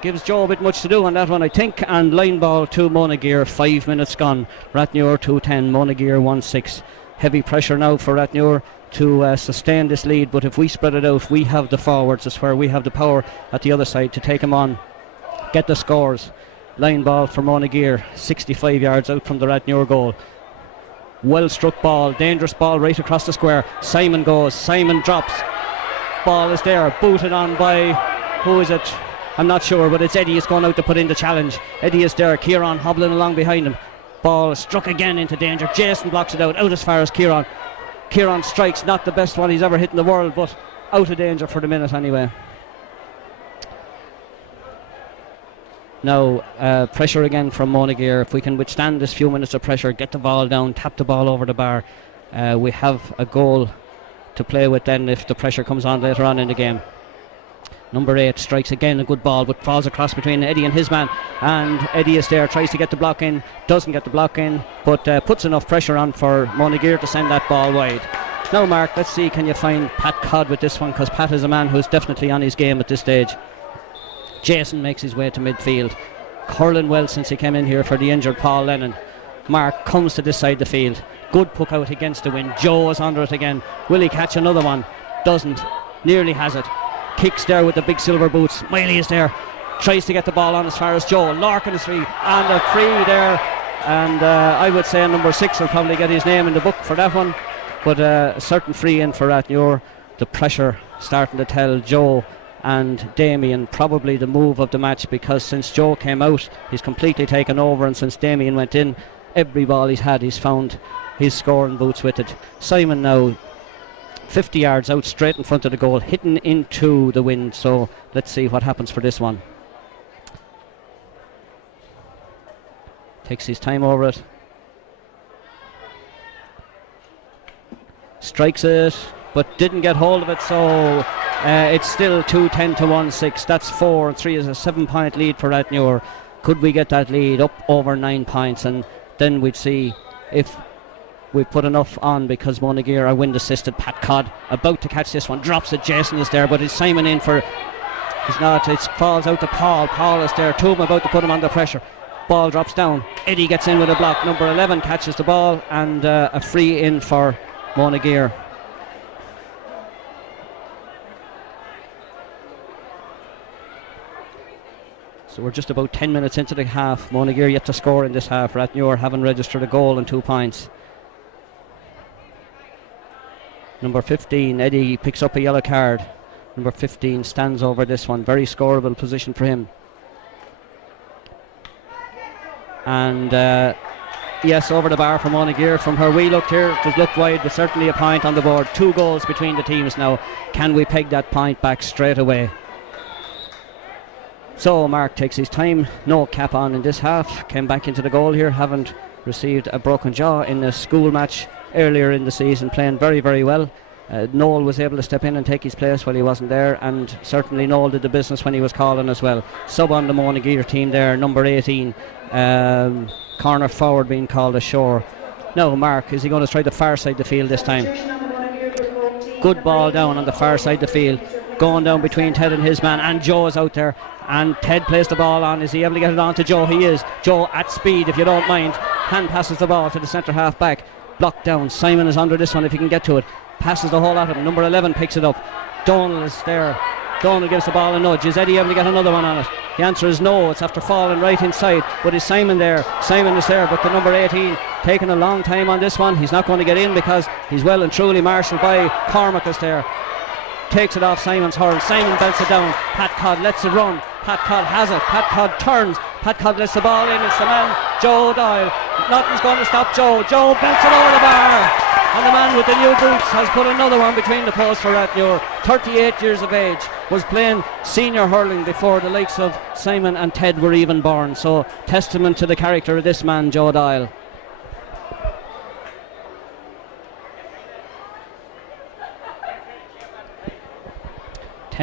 gives Joe a bit much to do on that one, I think, and line ball to Monageer. 5 minutes gone. Rathnure 2-10, Monageer 1-6. Heavy pressure now for Rathnure to sustain this lead, but if we spread it out, we have the forwards. It's where we have the power at the other side to take them on, get the scores. Line ball for Monageer, 65 yards out from the Rathnure goal. Well struck ball, dangerous ball right across the square. Simon goes, Simon drops, ball is there, booted on by, who is it? I'm not sure, but it's Eddie is going out to put in the challenge. Eddie is there, Kieran hobbling along behind him. Ball struck again into danger. Jason blocks it out as far as Kieran. Kieran strikes, not the best one he's ever hit in the world, but out of danger for the minute anyway. Now pressure again from Monageer. If we can withstand this few minutes of pressure, get the ball down, tap the ball over the bar, we have a goal to play with then if the pressure comes on later on in the game. Number 8 strikes again, a good ball, but falls across between Eddie and his man, and Eddie is there, tries to get the block in, doesn't get the block in, but puts enough pressure on for Monageer to send that ball wide. Now Mark, let's see, can you find Pat Codd with this one, because Pat is a man who's definitely on his game at this stage. Jason makes his way to midfield, hurling well since he came in here for the injured Paul Lennon. Mark comes to this side of the field, good puck out against the wind. Joe is under it again, will he catch another one? Doesn't, nearly has it. Kicks there with the big silver boots. Miley is there, tries to get the ball on as far as Joe. Larkin is free, and a free there, and I would say number 6 will probably get his name in the book for that one, but a certain free in for Rathnure. The pressure starting to tell Joe and Damien probably the move of the match, because since Joe came out he's completely taken over, and since Damien went in, every ball he's had he's found his scoring boots with it. Simon now 50 yards out straight in front of the goal, hitting into the wind, so let's see what happens for this one. Takes his time over it, strikes it but didn't get hold of it, so it's still 2-10 to 1-6. That's 4 and 3 is a 7-point lead for Rathnure. Could we get that lead up over 9 points, and then we'd see if we put enough on, because Monageer are wind assisted. Pat Codd about to catch this one, drops it. Jason is there, but is Simon in for? He's not. It falls out to Paul. Paul is there. Two of them about to put him under pressure. Ball drops down. Eddie gets in with a block. Number 11 catches the ball, and a free in for Monageer. So we're just about 10 minutes into the half. Monageer yet to score in this half. Rathnure haven't registered a goal and 2 points. Number 15, Eddie picks up a yellow card. Number 15 stands over this one. Very scoreable position for him. And yes, over the bar for Monageer. From where we looked here, it looked wide, but certainly a point on the board. 2 goals between the teams now. Can we peg that point back straight away? So Mark takes his time. No cap on in this half. Came back into the goal here. Haven't received a broken jaw in a school match earlier in the season, playing very, very well. Noel was able to step in and take his place while he wasn't there, and certainly Noel did the business when he was calling as well. Sub on the Monageer team there, number 18, corner forward being called ashore. Now Mark, is he going to try the far side of the field this time? Good ball down on the far side of the field, going down between Ted and his man, and Joe is out there, and Ted plays the ball on. Is he able to get it on to Joe? He is. Joe at speed, if you don't mind, hand passes the ball to the centre half back. Blocked down. Simon is under this one if he can get to it. Passes the whole lot of him. Number 11 picks it up. Donald is there. Donald gives the ball a nudge. Is Eddie able to get another one on it? The answer is no. It's after falling right inside. But is Simon there? Simon is there, but the number 18 taking a long time on this one. He's not going to get in because he's well and truly marshalled by Cormac is there. Takes it off Simon's hurl. Simon belts it down. Pat Codd lets it run. Pat Codd has it. Pat Codd turns. Pat Codd lets the ball in. It's the man, Joe Doyle. Nothing's going to stop Joe. Joe belts it over the bar. And the man with the new boots has put another one between the posts for Rathnure. 38 years of age. Was playing senior hurling before the likes of Simon and Ted were even born. So testament to the character of this man, Joe Doyle.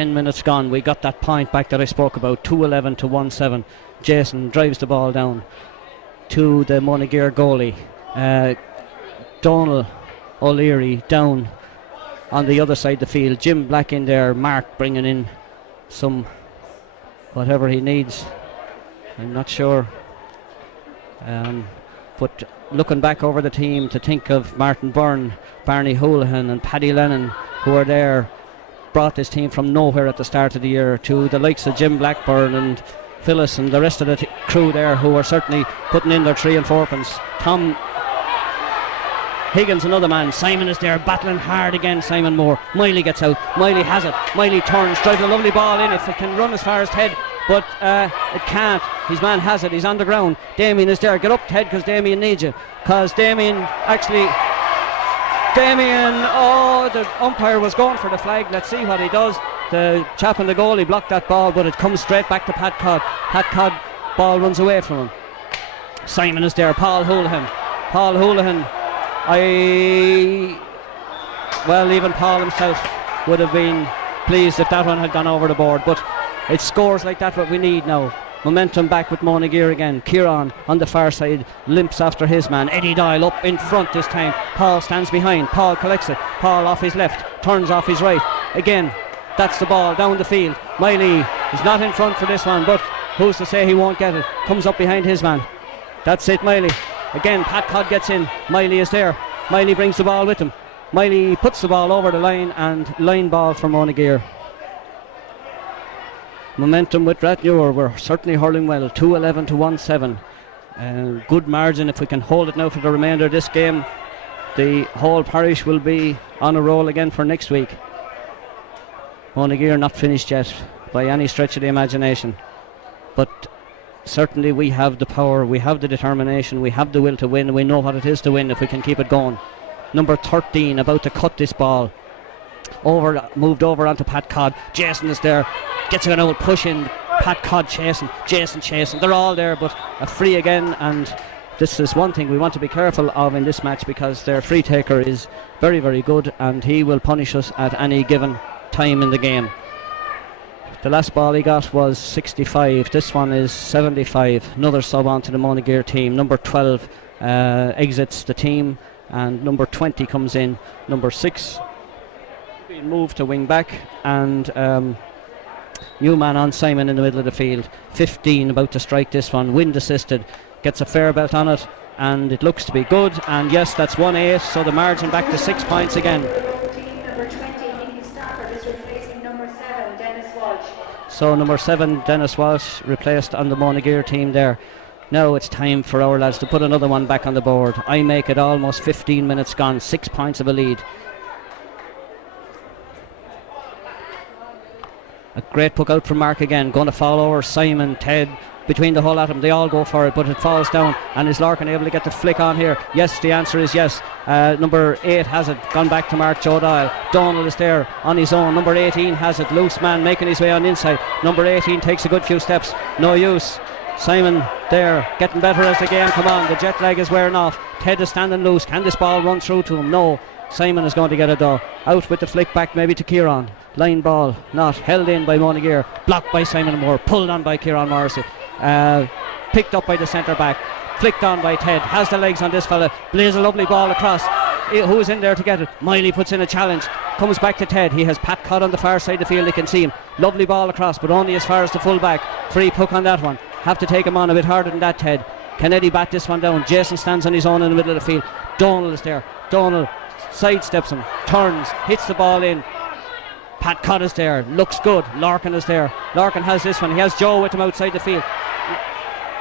10 minutes gone. We got that point back that I spoke about, 2-11 to 1-7. Jason drives the ball down to the Monageer goalie. Donal O'Leary down on the other side of the field. Jim Black in there. Mark bringing in some whatever he needs. I'm not sure. But looking back over the team to think of Martin Byrne, Barney Houlihan and Paddy Lennon, who are there, brought this team from nowhere at the start of the year, to the likes of Jim Blackburn and Phyllis and the rest of the crew there, who are certainly putting in their 3 and 4 pence. Tom Higgins, another man. Simon is there battling hard again. Simon Moore. Miley gets out. Miley has it. Miley turns, drives a lovely ball in. If it can run as far as Ted, but it can't. His man has it. He's on the ground. Damien is there. Get up, Ted, because Damien needs you. Because Damien, the umpire was going for the flag. Let's see what he does. The chap in the goal, he blocked that ball, but it comes straight back to Pat Codd. Pat Codd, ball runs away from him. Simon is there. Paul Houlihan. Even Paul himself would have been pleased if that one had gone over the board, but it's scores like that what we need now. Momentum back with Monageer again. Kieran on the far side limps after his man. Eddie Doyle up in front this time. Paul stands behind. Paul collects it. Paul off his left, turns off his right. Again, that's the ball down the field. Miley is not in front for this one, but who's to say he won't get it? Comes up behind his man. That's it, Miley. Again, Pat Codd gets in. Miley is there. Miley brings the ball with him. Miley puts the ball over the line, and line ball for Monageer. Momentum with Rathnure. We're certainly hurling well. 2-11 to 1-7. Good margin if we can hold it now for the remainder of this game. The whole parish will be on a roll again for next week. Monageer not finished yet by any stretch of the imagination, but certainly we have the power, we have the determination, we have the will to win. We know what it is to win if we can keep it going. Number 13 about to cut this ball. Moved over onto Pat Codd. Jason is there, gets an old push in. Pat Codd chasing, Jason chasing. They're all there, but a free again, and this is one thing we want to be careful of in this match, because their free taker is very, very good, and he will punish us at any given time in the game. The last ball he got was 65. This one is 75. Another sub onto the Monageer team. Number 12 exits the team, and number 20 comes in. Number 6 being moved to wing back, and new man on Simon in the middle of the field. 15 about to strike this one. Wind assisted. Gets a fair belt on it, and it looks to be good. And yes, that's 1-8, so the margin back to 6 points again. So number 7, Dennis Walsh, replaced on the Monageer team there. Now it's time for our lads to put another one back on the board. I make it almost 15 minutes gone, 6 points of a lead. A great puck out from Mark again, going to fall over Simon, Ted, between the whole of them. They all go for it, but it falls down. And is Larkin able to get the flick on here? Yes, the answer is yes. Number 8 has it, gone back to Mark Joe Doyle. Donald is there on his own. Number 18 has it, loose man making his way on the inside. Number 18 takes a good few steps, no use. Simon there, getting better as the game come on. The jet lag is wearing off. Ted is standing loose. Can this ball run through to him? No. Simon is going to get it though. Out with the flick back maybe to Kieran. Line ball not held in by Monageer. Blocked by Simon Moore. Pulled on by Kieran Morrissey. Picked up by the centre back. Flicked on by Ted. Has the legs on this fella. Plays a lovely ball across. Who's in there to get it? Miley puts in a challenge. Comes back to Ted. He has Pat Codd on the far side of the field. You can see him. Lovely ball across, but only as far as the full back. Free puck on that one. Have to take him on a bit harder than that, Ted. Can Eddie bat this one down? Jason stands on his own in the middle of the field. Donald is there. Donald sidesteps him. Turns. Hits the ball in. Pat Codd is there. Looks good. Larkin is there. Larkin has this one. He has Joe with him outside the field.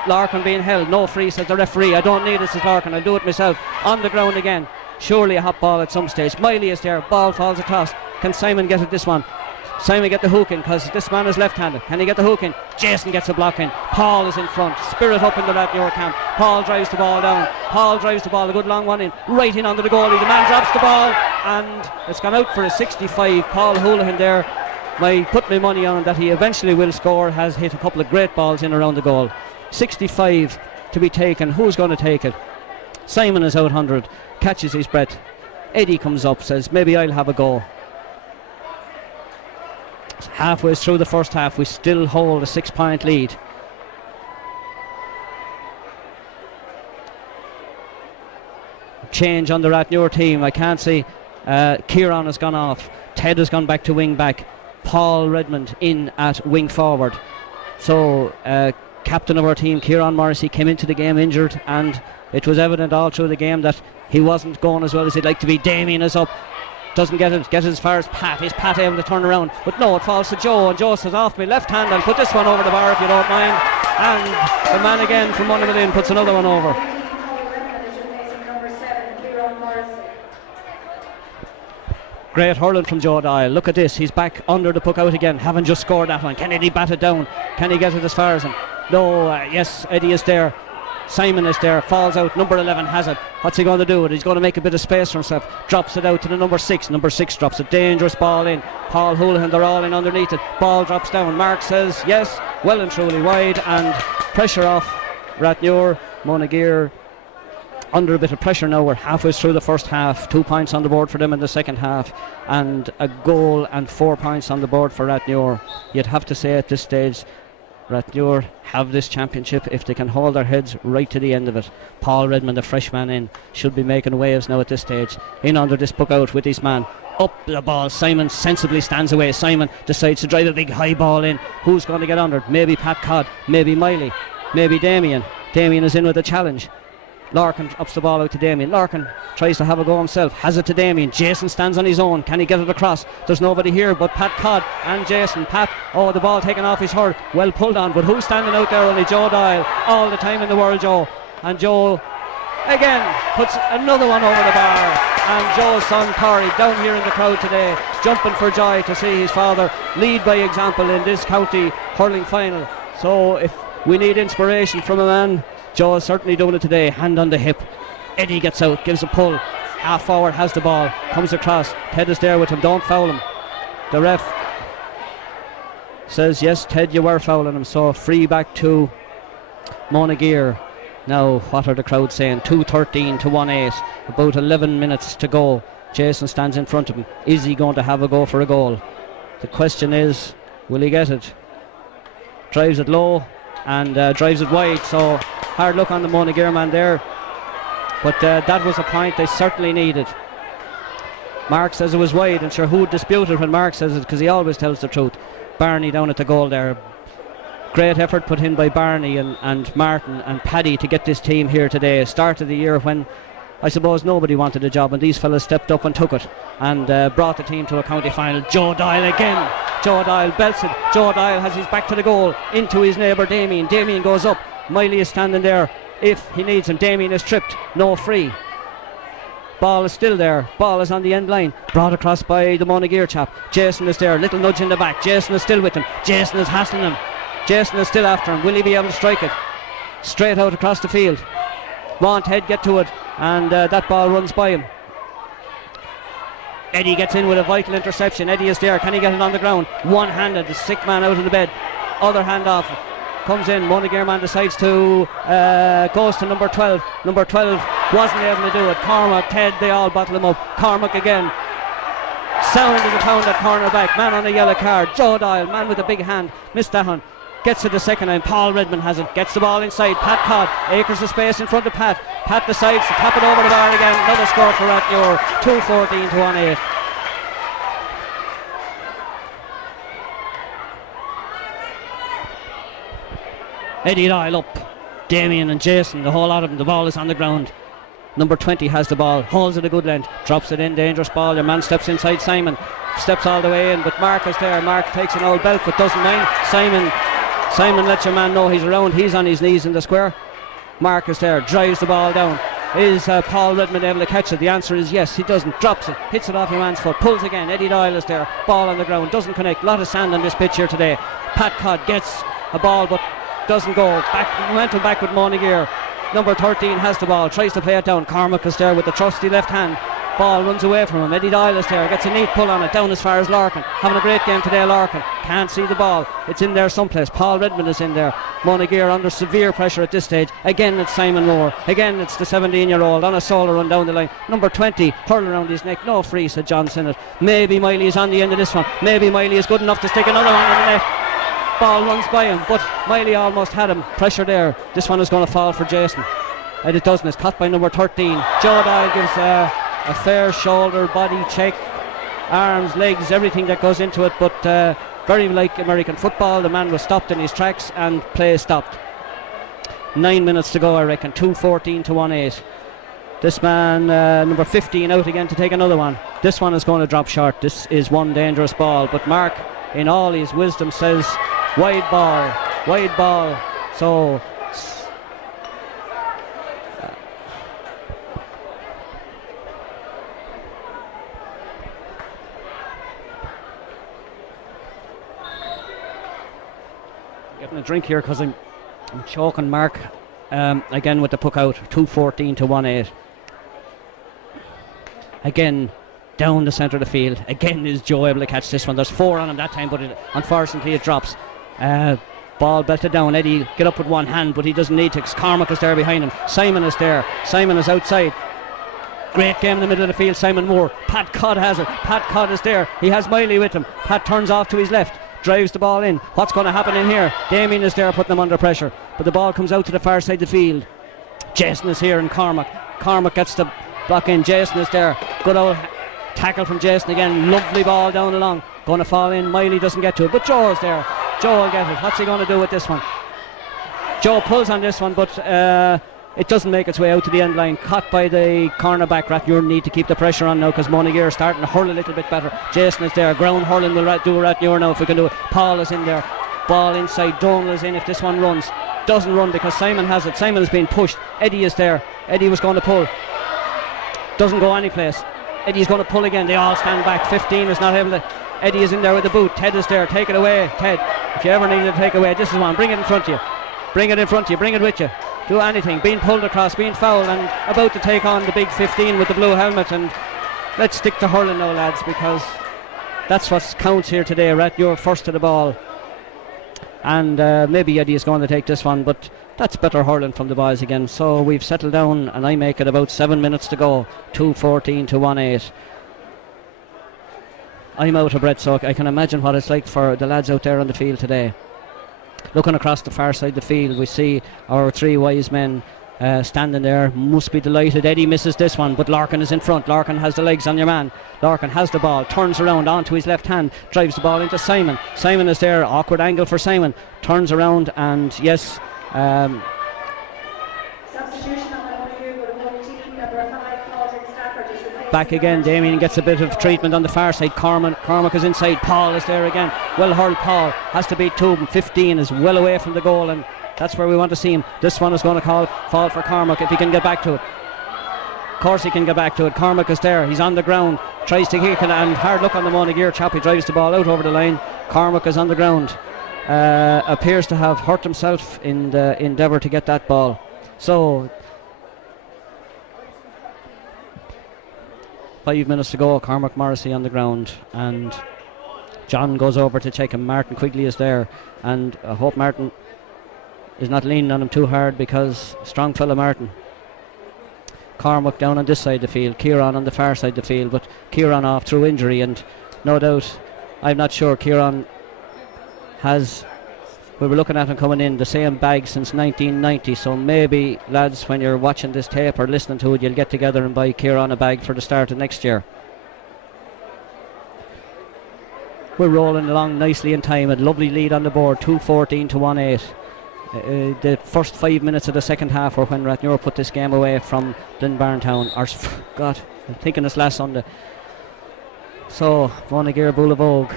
Larkin being held. No free, says the referee. I don't need it, says Larkin. I'll do it myself. On the ground again. Surely a hot ball at some stage. Miley is there. Ball falls across. Can Simon get it this one? Simon get the hook in, because this man is left-handed. Can he get the hook in? Jason gets a block in. Paul is in front. Spirit up in the Rathnure camp. Paul drives the ball down. Paul drives the ball. A good long one in. Right in under the goalie. The man drops the ball, and it's gone out for a 65. Paul Houlihan there. I put my money on that he eventually will score. Has hit a couple of great balls in around the goal. 65 to be taken. Who's going to take it? Simon is out 100. Catches his breath. Eddie comes up, says maybe I'll have a go. Halfway through the first half, we still hold a 6-point lead. Change on the Rathnure team. I can't see. Kieran has gone off. Ted has gone back to wing back. Paul Redmond in at wing forward. So captain of our team, Kieran Morrissey, came into the game injured, and it was evident all through the game that he wasn't going as well as he'd like to be. Damien is up. Doesn't get it as far as Pat. Is Pat able to turn around? But no, it falls to Joe, and Joe says, off me left hand, I'll put this one over the bar if you don't mind. And the man again from Monageer puts another one over. Great hurling from Joe Doyle. Look at this, he's back under the puck out again, having just scored that one. Can Eddie bat it down? Can he get it as far as him? No, yes, Eddie is there. Simon is there, falls out, number 11 has it. What's he going to do? He's going to make a bit of space for himself. Drops it out to the number 6. Number 6 drops a dangerous ball in. Paul Houlihan, they're all in underneath it. Ball drops down. Mark says yes, well and truly wide, and pressure off Rathnure. Monageer under a bit of pressure now. We're halfway through the first half. 2 points on the board for them in the second half, and a goal and 4 points on the board for Rathnure. You'd have to say at this stage Rathnure have this championship if they can hold their heads right to the end of it. Paul Redmond, the fresh man in, should be making waves now at this stage. In under this puck out with his man. Up the ball, Simon sensibly stands away. Simon decides to drive a big high ball in. Who's going to get under it? Maybe Pat Codd, maybe Miley, maybe Damien. Damien is in with a challenge. Larkin ups the ball out to Damien. Larkin tries to have a go himself, has it to Damien. Jason stands on his own. Can he get it across? There's nobody here but Pat Codd and Jason. Pat, oh, the ball taken off his hurl. Well pulled on, but who's standing out there? Only Joe Doyle. All the time in the world, Joe. And Joe again puts another one over the bar. And Joe's son Corey down here in the crowd today, jumping for joy to see his father lead by example in this county hurling final. So if we need inspiration from a man, Joe is certainly doing it today. Hand on the hip. Eddie gets out, gives a pull. Half forward has the ball, comes across. Ted is there with him, don't foul him. The ref says yes, Ted, you were fouling him. So free back to Monageer. Now what are the crowd saying? 2:13 to 1:8. About 11 minutes to go. Jason stands in front of him. Is he going to have a go for a goal? The question is, will he get it? Drives it low and drives it wide, so hard luck on the Monageer man there, but that was a point they certainly needed. Mark says it was wide, and sure, who would dispute it when Mark says it, because he always tells the truth. Barney down at the goal there. Great effort put in by Barney and Martin and Paddy to get this team here today. Start of the year when I suppose nobody wanted a job, and these fellas stepped up and took it and brought the team to a county final. Joe Doyle again. Joe Doyle belts it. Joe Doyle has his back to the goal, into his neighbour Damien. Damien goes up. Miley is standing there if he needs him. Damien is tripped, no free. Ball is still there. Ball is on the end line, brought across by the Monageer chap. Jason is there, little nudge in the back. Jason is still with him. Jason is hassling him. Jason is still after him. Will he be able to strike it? Straight out across the field. Won't Head get to it, and that ball runs by him. Eddie gets in with a vital interception. Eddie is there. Can he get it on the ground? One-handed, the sick man out of the bed. Other hand off. Comes in. Monageer man decides to goes to number 12. Number 12 wasn't able to do it. Cormac, Ted, they all bottle him up. Cormac again. Sound as a pound at corner back. Man on a yellow card. Joe Doyle, man with a big hand. Missed that one. Gets to the second line. Paul Redmond has it. Gets the ball inside. Pat Codd. Acres of space in front of Pat. Pat decides to tap it over the bar again. Another score for Rathnure. 2:14 to 1:8. Eddie Doyle up. Damien and Jason, the whole lot of them. The ball is on the ground. Number 20 has the ball. Holds it a good length. Drops it in. Dangerous ball. Your man steps inside Simon. Steps all the way in, but Mark is there. Mark takes an old belt but doesn't mind. Simon lets your man know he's around. He's on his knees in the square. Mark is there, drives the ball down. Is Paul Redmond able to catch it? The answer is yes, he doesn't. Drops it, hits it off your man's foot, pulls again. Eddie Doyle is there, ball on the ground, doesn't connect. A lot of sand on this pitch here today. Pat Codd gets a ball but doesn't go. Momentum back with Monageer. Number 13 has the ball, tries to play it down. Cormac is there with the trusty left hand. Ball runs away from him. Eddie Doyle is there, gets a neat pull on it, down as far as Larkin. Having a great game today, Larkin. Can't see the ball. It's in there someplace. Paul Redmond is in there. Monageer under severe pressure at this stage. Again, it's Simon Moore. Again, it's the 17-year-old on a solo run down the line. Number 20, hurl around his neck. No free, said John Sinnott. Maybe Miley is on the end of this one. Maybe Miley is good enough to stick another one in the net. Ball runs by him, but Miley almost had him. Pressure there. This one is going to fall for Jason. And it doesn't. It's caught by number 13. Joe Doyle gives a fair shoulder, body check, arms, legs, everything that goes into it, but very like American football, the man was stopped in his tracks and play stopped. 9 minutes to go, I reckon. 2:14 to 1:8. This man, number 15, out again to take another one. This one is going to drop short. This is one dangerous ball, but Mark, in all his wisdom, says wide ball, wide ball. So getting a drink here because I'm choking. Mark again with the puck out. 2:14 to 1:8. Again down the centre of the field. Again is Joe able to catch this one. There's 4 on him that time, but unfortunately it drops. Ball belted down. Eddie get up with one hand, but he doesn't need to. Cormac is there behind him. Simon is there. Simon is outside. Great game in the middle of the field. Simon Moore. Pat Codd has it. Pat Codd is there. He has Miley with him. Pat turns off to his left. Drives the ball in. What's going to happen in here? Damien is there putting them under pressure, but the ball comes out to the far side of the field. Jason is here and Cormac gets the block in. Jason is there. Good old tackle from Jason again. Lovely ball down along. Going to fall in. Miley doesn't get to it, but Joe is there. Joe will get it. What's he going to do with this one? Joe pulls on this one, but it doesn't make its way out to the end line. Caught by the cornerback. Rathnure need to keep the pressure on now because Monageer are starting to hurl a little bit better. Jason is there. Ground hurling will do Rathnure now if we can do it. Paul is in there. Ball inside. Donald is in if this one runs. Doesn't run because Simon has it. Simon is being pushed. Eddie is there. Eddie was going to pull. Doesn't go any place. Eddie's going to pull again. They all stand back. 15 is not able to. Eddie is in there with the boot. Ted is there. Take it away. Ted, if you ever need to take away, this is one. Bring it in front of you. Bring it in front of you. Bring it with you. Do anything. Being pulled across, being fouled, and about to take on the big 15 with the blue helmet. And let's stick to hurling now, lads, because that's what counts here today. Rathnure first to the ball. And maybe Eddie is going to take this one, but that's better hurling from the boys again. So we've settled down, and I make it about 7 minutes to go. 2:14 to 1:8. I'm out of breath, so I can imagine what it's like for the lads out there on the field today. Looking across the far side of the field, we see our 3 wise men standing there. Must be delighted. Eddie misses this one, but Larkin is in front. Larkin has the legs on your man. Larkin has the ball, turns around onto his left hand, drives the ball into Simon. Simon is there. Awkward angle for Simon. Turns around and yes. Substitution on the Monageer with home team number 5, Patrick Stafford is replacing. Back again. Damien gets a bit of treatment on the far side. Cormac is inside. Paul is there again. Well hurled. Paul has to beat 2. 15 is well away from the goal, and that's where we want to see him. This one is going to fall for Cormac if he can get back to it. Of course he can get back to it. Cormac is there. He's on the ground. Tries to kick it, and hard luck on the Monageer chap. He drives the ball out over the line. Cormac is on the ground. Appears to have hurt himself in the endeavour to get that ball. So 5 minutes to go. Cormac Morrissey on the ground, and John goes over to check him. Martin Quigley is there, and I hope Martin is not leaning on him too hard, because strong fella Martin. Cormac down on this side of the field, Kieran on the far side of the field, but Kieran off through injury, and no doubt, I'm not sure, Kieran has, we were looking at him coming in, the same bag since 1990, so maybe lads, when you're watching this tape or listening to it, you'll get together and buy Kieran a bag for the start of next year. We're rolling along nicely in time. A lovely lead on the board, 2:14 to 1:8. The first 5 minutes of the second half were when Rathnure put this game away from Dunbarntown. God, I'm thinking it's last Sunday. So Monageer Boulavogue,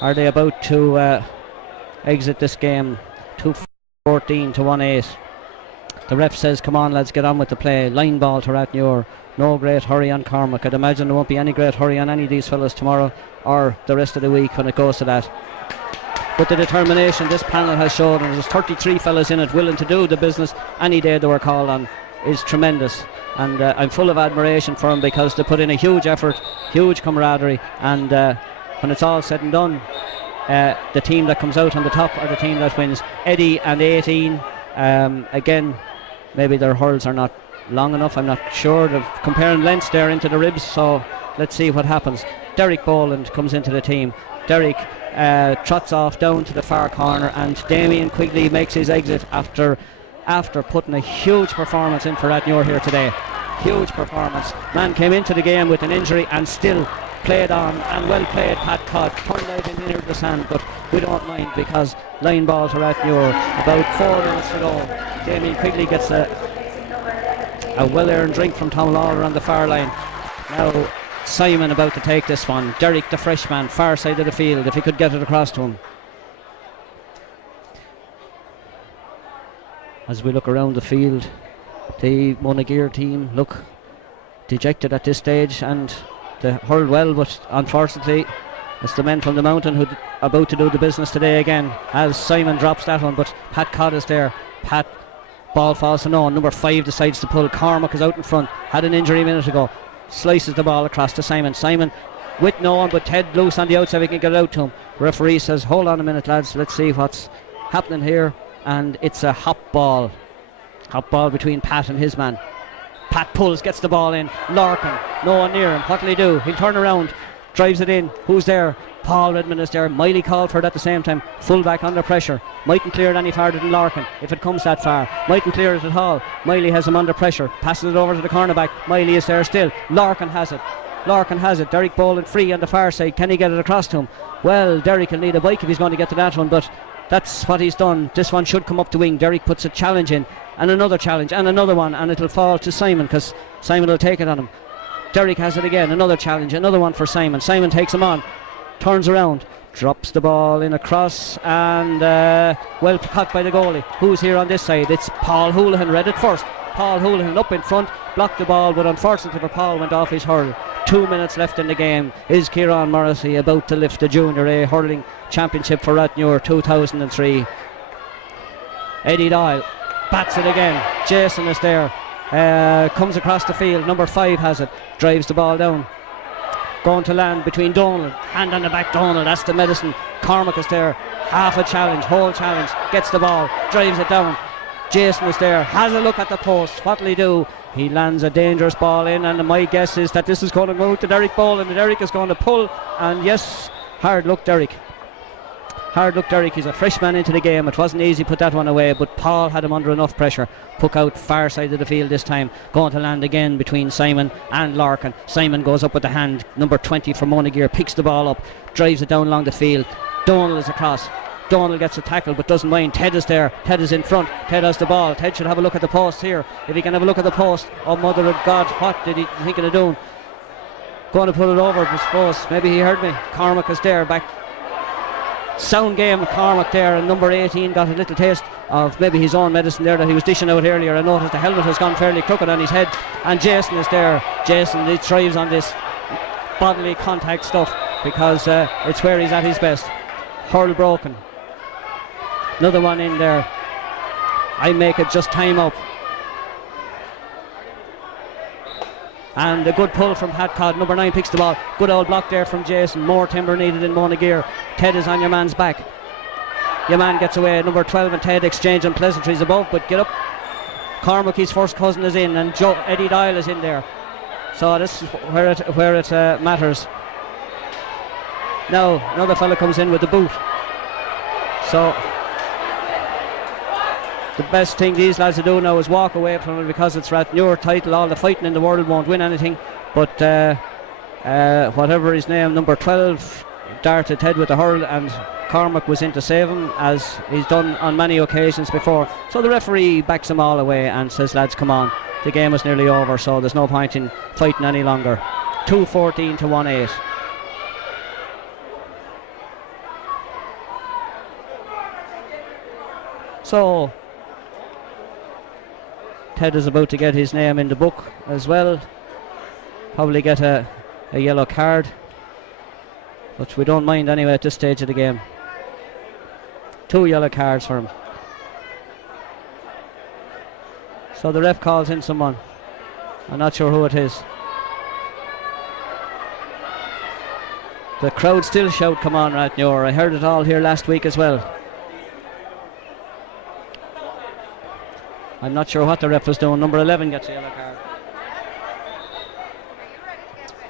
are they about to exit this game? 2:14 to 1:8. The ref says, come on lads, get on with the play. Line ball to Rathnure. No great hurry on Cormac. I'd imagine there won't be any great hurry on any of these fellas tomorrow or the rest of the week when it goes to that. But the determination this panel has shown, and there's 33 fellas in it willing to do the business any day they were called on. is tremendous, and I'm full of admiration for them because they put in a huge effort, huge camaraderie, and when it's all said and done, the team that comes out on the top are the team that wins. Eddie and 18, again, maybe their hurls are not long enough, I'm not sure. They're comparing lengths there into the ribs, so let's see what happens. Derek Boland comes into the team. Derek trots off down to the far corner, and Damien Quigley makes his exit after putting a huge performance in for Rathnure here today. Huge performance. Man came into the game with an injury and still played on, and well played. Pat Codd turned out and near the sand, but we don't mind because line ball to Rathnure. About 4 minutes to go. Damien Quigley gets a well-earned drink from Tom Lawler on the far line. Now Simon about to take this one. Derek, the freshman, far side of the field, if he could get it across to him. As we look around the field, the Monageer team look dejected at this stage, and they hurled well, but unfortunately it's the men from the mountain who about to do the business today again, as Simon drops that one, but Pat Codd is there. Pat, ball falls to no one. Number 5 decides to pull. Cormac is out in front, had an injury a minute ago, slices the ball across to Simon. Simon with no one but Ted loose on the outside, we can get it out to him. Referee says hold on a minute lads, let's see what's happening here, and it's a hop ball between Pat and his man. Pat pulls, gets the ball in. Larkin, no one near him. What'll he do? He'll turn around, drives it in. Who's there? Paul Redmond is there. Miley called for it at the same time. Full back under pressure. Mightn't clear it any farther than Larkin if it comes that far. Mightn't clear it at all. Miley has him under pressure. Passes it over to the cornerback. Miley is there still. Larkin has it. Derek Boland free on the far side. Can he get it across to him? Well, Derek will need a bike if he's going to get to that one, but that's what he's done. This one should come up the wing. Derek puts a challenge in, and another challenge, and another one, and it'll fall to Simon because Simon will take it on him. Derek has it again, another challenge, another one for Simon. Simon takes him on, turns around, drops the ball in across, and well caught by the goalie. Who's here on this side? It's Paul Houlihan, read it first. Paul Houlihan up in front, blocked the ball, but unfortunately for Paul went off his hurl. 2 minutes left in the game. Is Kieran Morrissey about to lift the Junior A Hurling Championship for Rathnure 2003? Eddie Doyle bats it again. Jason is there, comes across the field. Number 5 has it, drives the ball down, going to land between Donald, hand on the back Donald, that's the medicine. Cormac is there, half a challenge, whole challenge, gets the ball, drives it down. Jason is there, has a look at the post. What'll he do? He lands a dangerous ball in, and my guess is that this is going to go to Derek Boland, and Derek is going to pull, and yes, hard luck Derek. He's a freshman into the game. It wasn't easy to put that one away, but Paul had him under enough pressure. Puck out far side of the field this time, going to land again between Simon and Larkin. Simon goes up with the hand. Number 20 for Monageer picks the ball up, drives it down along the field. Donald is across. Donald gets a tackle but doesn't mind. Ted is there. Ted is in front. Ted has the ball. Ted should have a look at the post here. If he can have a look at the post. Oh, mother of God, what did he thinking of doing? Going to put it over, I suppose. Maybe he heard me. Cormac is there, back. Sound game, Cormac there, and number 18 got a little taste of maybe his own medicine there that he was dishing out earlier. I noticed the helmet has gone fairly crooked on his head, and Jason is there. Jason, he thrives on this bodily contact stuff because it's where he's at his best. Hurl broken. Another one in there. I make it just time up. And a good pull from Pat Codd. Number 9 picks the ball. Good old block there from Jason. More timber needed in Monageer. Ted is on your man's back. Your man gets away. Number 12 and Ted exchanging pleasantries above, but get up. Cormac, his first cousin, is in, and Eddie Doyle is in there. So this is where it matters. Now another fella comes in with the boot. So the best thing these lads will do now is walk away from it because it's Rathnure title. All the fighting in the world won't win anything, but whatever his name, number 12 darted Ted with the hurl, and Cormac was in to save him, as he's done on many occasions before. So the referee backs them all away and says, lads, come on, the game is nearly over, so there's no point in fighting any longer. 2-14 to 1-8. So Ted is about to get his name in the book as well. Probably get a yellow card, but we don't mind anyway at this stage of the game. 2 yellow cards for him. So the ref calls in someone. I'm not sure who it is. The crowd still shout, "Come on, Rathnure." I heard it all here last week as well. I'm not sure what the ref was doing. Number 11 gets a yellow card.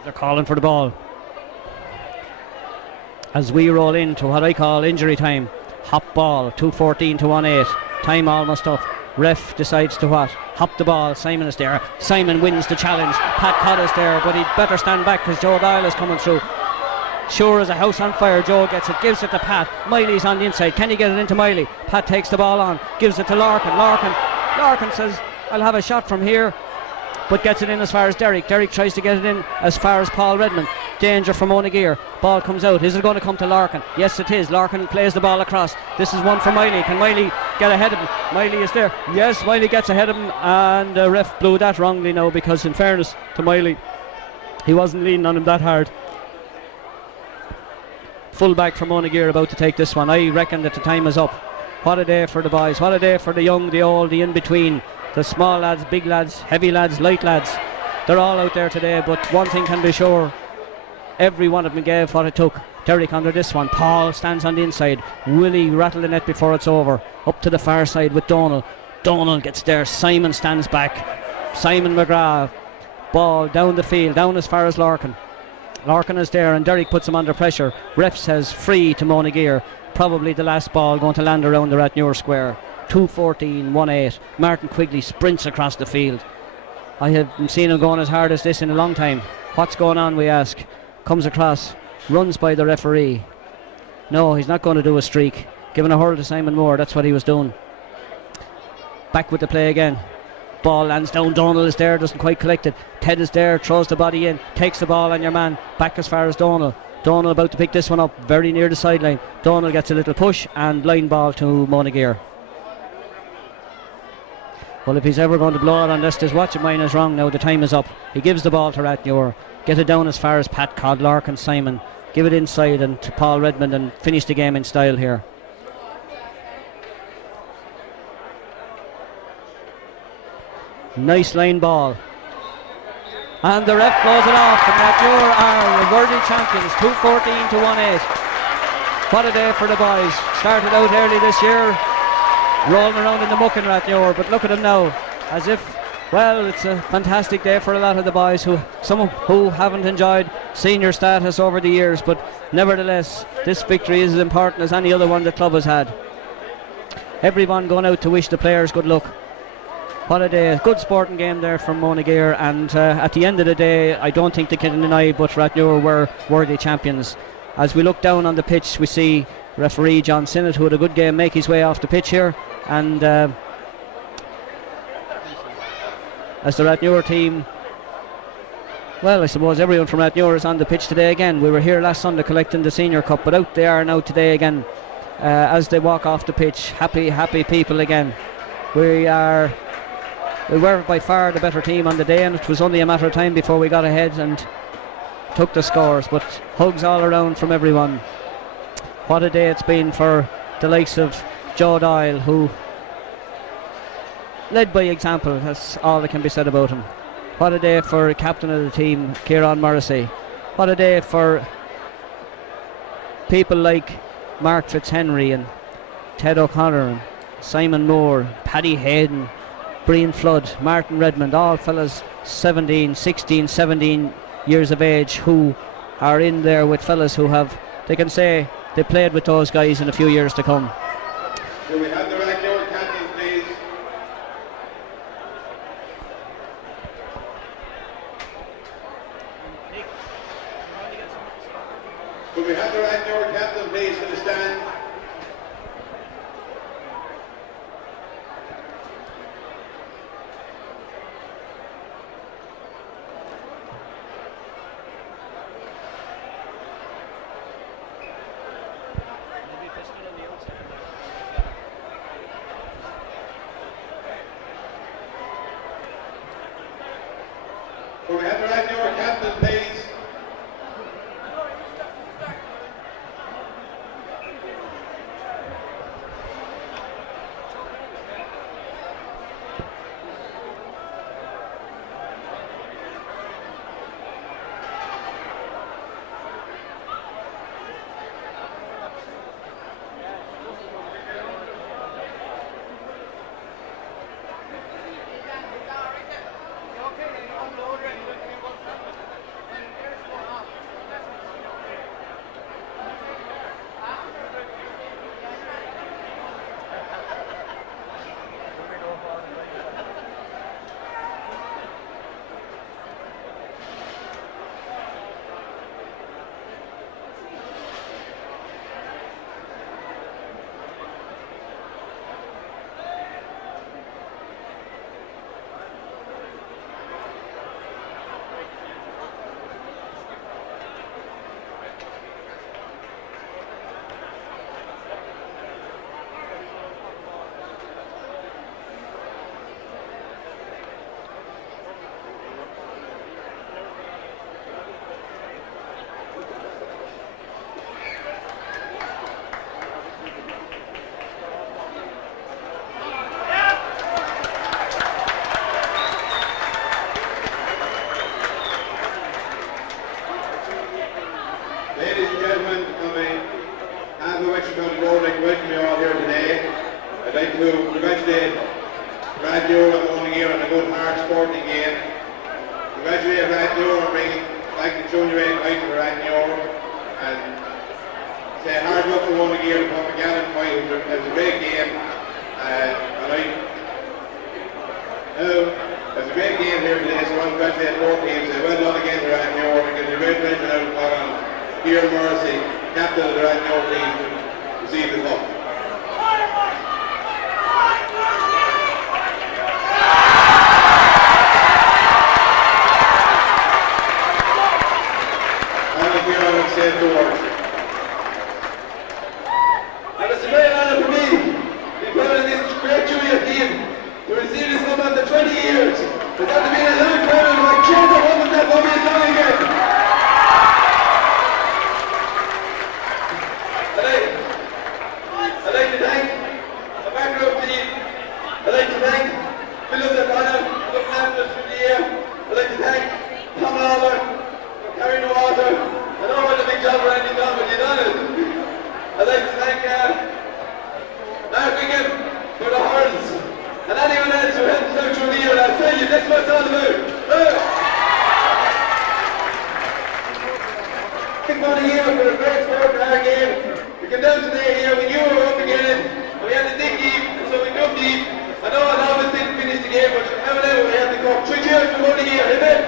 They're calling for the ball. As we roll into what I call injury time. Hop ball, 2:14 to 1:8. Time almost up. Ref decides to what? Hop the ball. Simon is there. Simon wins the challenge. Pat Codd is there, but he'd better stand back because Joe Dial is coming through. Sure as a house on fire, Joe gets it, gives it to Pat. Miley's on the inside. Can he get it into Miley? Pat takes the ball on, gives it to Larkin. Larkin says, "I'll have a shot from here," but gets it in as far as Derek. Derek tries to get it in as far as Paul Redmond. Danger for Monageer. Ball comes out. Is it going to come to Larkin? Yes, it is. Larkin plays the ball across. This is one for Miley. Can Miley get ahead of him? Miley is there. Yes, Miley gets ahead of him, and the ref blew that wrongly now, because in fairness to Miley, he wasn't leaning on him that hard. Full back for Monageer about to take this one. I reckon that the time is up. What a day for the boys. What a day for the young, the old, the in-between. The small lads, big lads, heavy lads, light lads. They're all out there today, but one thing can be sure. Every one of them gave what it took. Derek under this one. Paul stands on the inside. Will he rattle the net before it's over? Up to the far side with Donald. Donald gets there. Simon stands back. Simon McGrath. Ball down the field, down as far as Larkin. Larkin is there and Derek puts him under pressure. Ref says free to Monageer. Probably the last ball going to land around the Rathnure square. 2:14, 1:8. Martin Quigley sprints across the field. I haven't seen him going as hard as this in a long time. What's going on, we ask. Comes across, runs by the referee. No, he's not going to do a streak. Giving a hurl to Simon Moore, that's what he was doing. Back with the play again. Ball lands down. Donald is there, doesn't quite collect it. Ted is there, throws the body in, takes the ball on your man. Back as far as Donald. Donald about to pick this one up, very near the sideline. Donald gets a little push and line ball to Monageer. Well, if he's ever going to blow it unless this watch of mine is wrong now, the time is up. He gives the ball to Rathnure. Get it down as far as Pat Codd, Larkin, Simon. Give it inside and to Paul Redmond and finish the game in style here. Nice line ball. And the ref blows it off, and Rathnure are worthy champions, 2:14 to 1:8. What a day for the boys. Started out early this year, rolling around in the muck in Rathnure, but look at them now, as if, well, it's a fantastic day for a lot of the boys, some who haven't enjoyed senior status over the years, but nevertheless, this victory is as important as any other one the club has had. Everyone going out to wish the players good luck. What a day. Good sporting game there from Monageer, and at the end of the day, I don't think they can deny but Rathnure were worthy champions. As we look down on the pitch, we see referee John Sinnott, who had a good game, make his way off the pitch here, and as the Rathnure team, well, I suppose everyone from Rathnure is on the pitch today again. We were here last Sunday collecting the Senior Cup, but out they are now today again as they walk off the pitch. Happy people again. We were by far the better team on the day, and it was only a matter of time before we got ahead and took the scores, but hugs all around from everyone. What a day it's been for the likes of Joe Dial, who led by example. That's all that can be said about him. What a day for captain of the team, Kieran Morrissey. What a day for people like Mark Fitzhenry and Ted O'Connor and Simon Moore, Paddy Hayden, Brian Flood, Martin Redmond, all fellas 17, 16, 17 years of age who are in there with fellas who have, they can say they played with those guys in a few years to come. Will we have the Rathnure captain, please? Will we have the Rathnure captain, please, to the stand? Will we have the Rathnure captain, please? Rathnure and Monageer in a good hard sporting game. Congratulate Rathnure on bringing back the junior A fight for Rathnure. And say hard luck to Monageer to come again and fight. It was a great game. It was a great game here today, so I want to congratulate both teams. Well done again to Rathnure, because a great pleasure now to call on Kieran Morrissey, captain of the Rathnure team, to receive the cup. And Kieran will say the words. And it's a great honour for me to be part of this great junior team to receive this cup after 20 years. It's after being a long time and my kids are hoping that will be a song again. I'd like to thank the backroom team. I'd like to thank Philip O'Connor for looking after us through the year. I'd like to thank Tom Lawler for carrying the water. I know what a big job Randy done, but you done it. I'd like to thank Mark Wiggum for the hurls. And anyone else who helped us out through the year, I'll tell you, that's what it's all about. Thank Monageer for a great sport in our game. We came down today here, we knew we were up again, and we had to dig deep, and so we dug deep. I know it always didn't finish the game, but however we had to go. 3 cheers for Monageer, amen?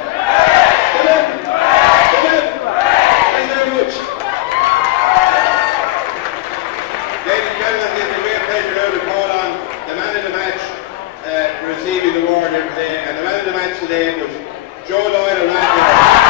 Amen? Amen? Thanks very much. Ladies and gentlemen, it's a great pleasure now to call on the man of the match receiving the award here today. And the man of the match today was Joe Doyle of Rathnure.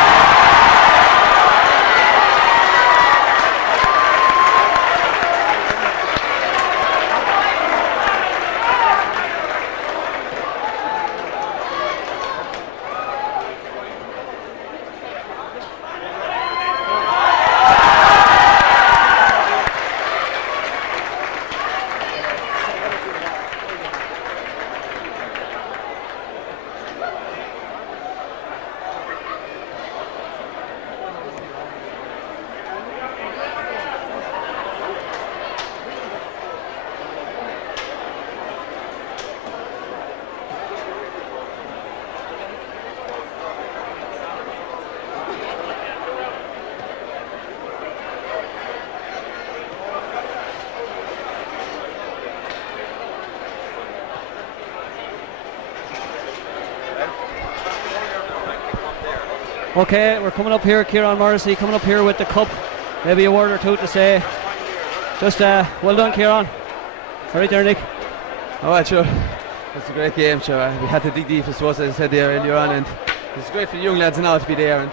Okay, we're coming up here, Kieran Morrissey coming up here with the cup. Maybe a word or two to say. Just well done, Kieran. All right there, Nick. Oh, well, sure. It's a great game, sure. We had to dig deep, I suppose, as I said there earlier on, and it's great for the young lads now to be there. And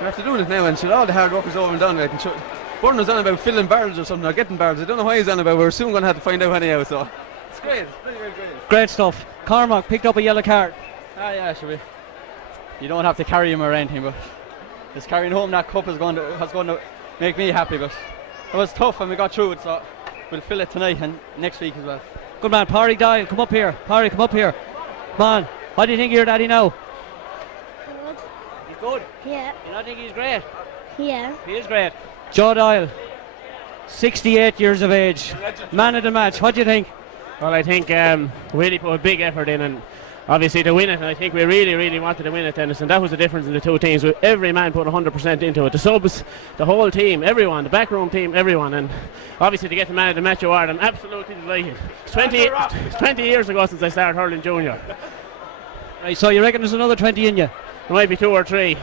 we're after doing it now, and sure, all the hard work is over and done. Like, and sure, Burton was on about filling barrels or something, or getting barrels. I don't know what he's on about. We're soon going to have to find out anyhow. So it's great. It's very, very great. Great stuff. Cormac picked up a yellow card. Ah, yeah, sure. You don't have to carry him or anything, but just carrying home that cup is going to make me happy. But it was tough and we got through it, so we'll fill it tonight and next week as well. Good man, Parry Dial, come up here. Parry, come up here. Come on. What do you think of your daddy now? Good. He's good. Yeah. You don't think he's great? Yeah. He is great. Joe Dial, 68 years of age, man of the match. What do you think? Well, I think really put a big effort in, and obviously to win it, and I think we really wanted to win it, Dennis, and that was the difference in the two teams. Every man put 100% into it. The subs, the whole team, everyone, the backroom team, everyone, and obviously to get the man of the match award, I'm absolutely delighted. It's 20 years ago since I started hurling junior. Right, so you reckon there's another 20 in you? There might be 2 or 3.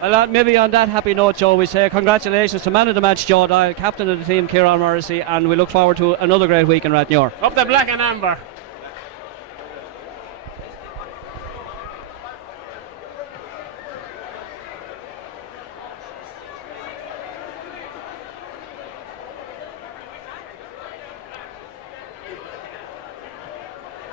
Well, maybe on that happy note, Joe, we say congratulations to man of the match, Joe Dial, captain of the team, Kieran Morrissey, and we look forward to another great week in Rathnure. Up the black and amber.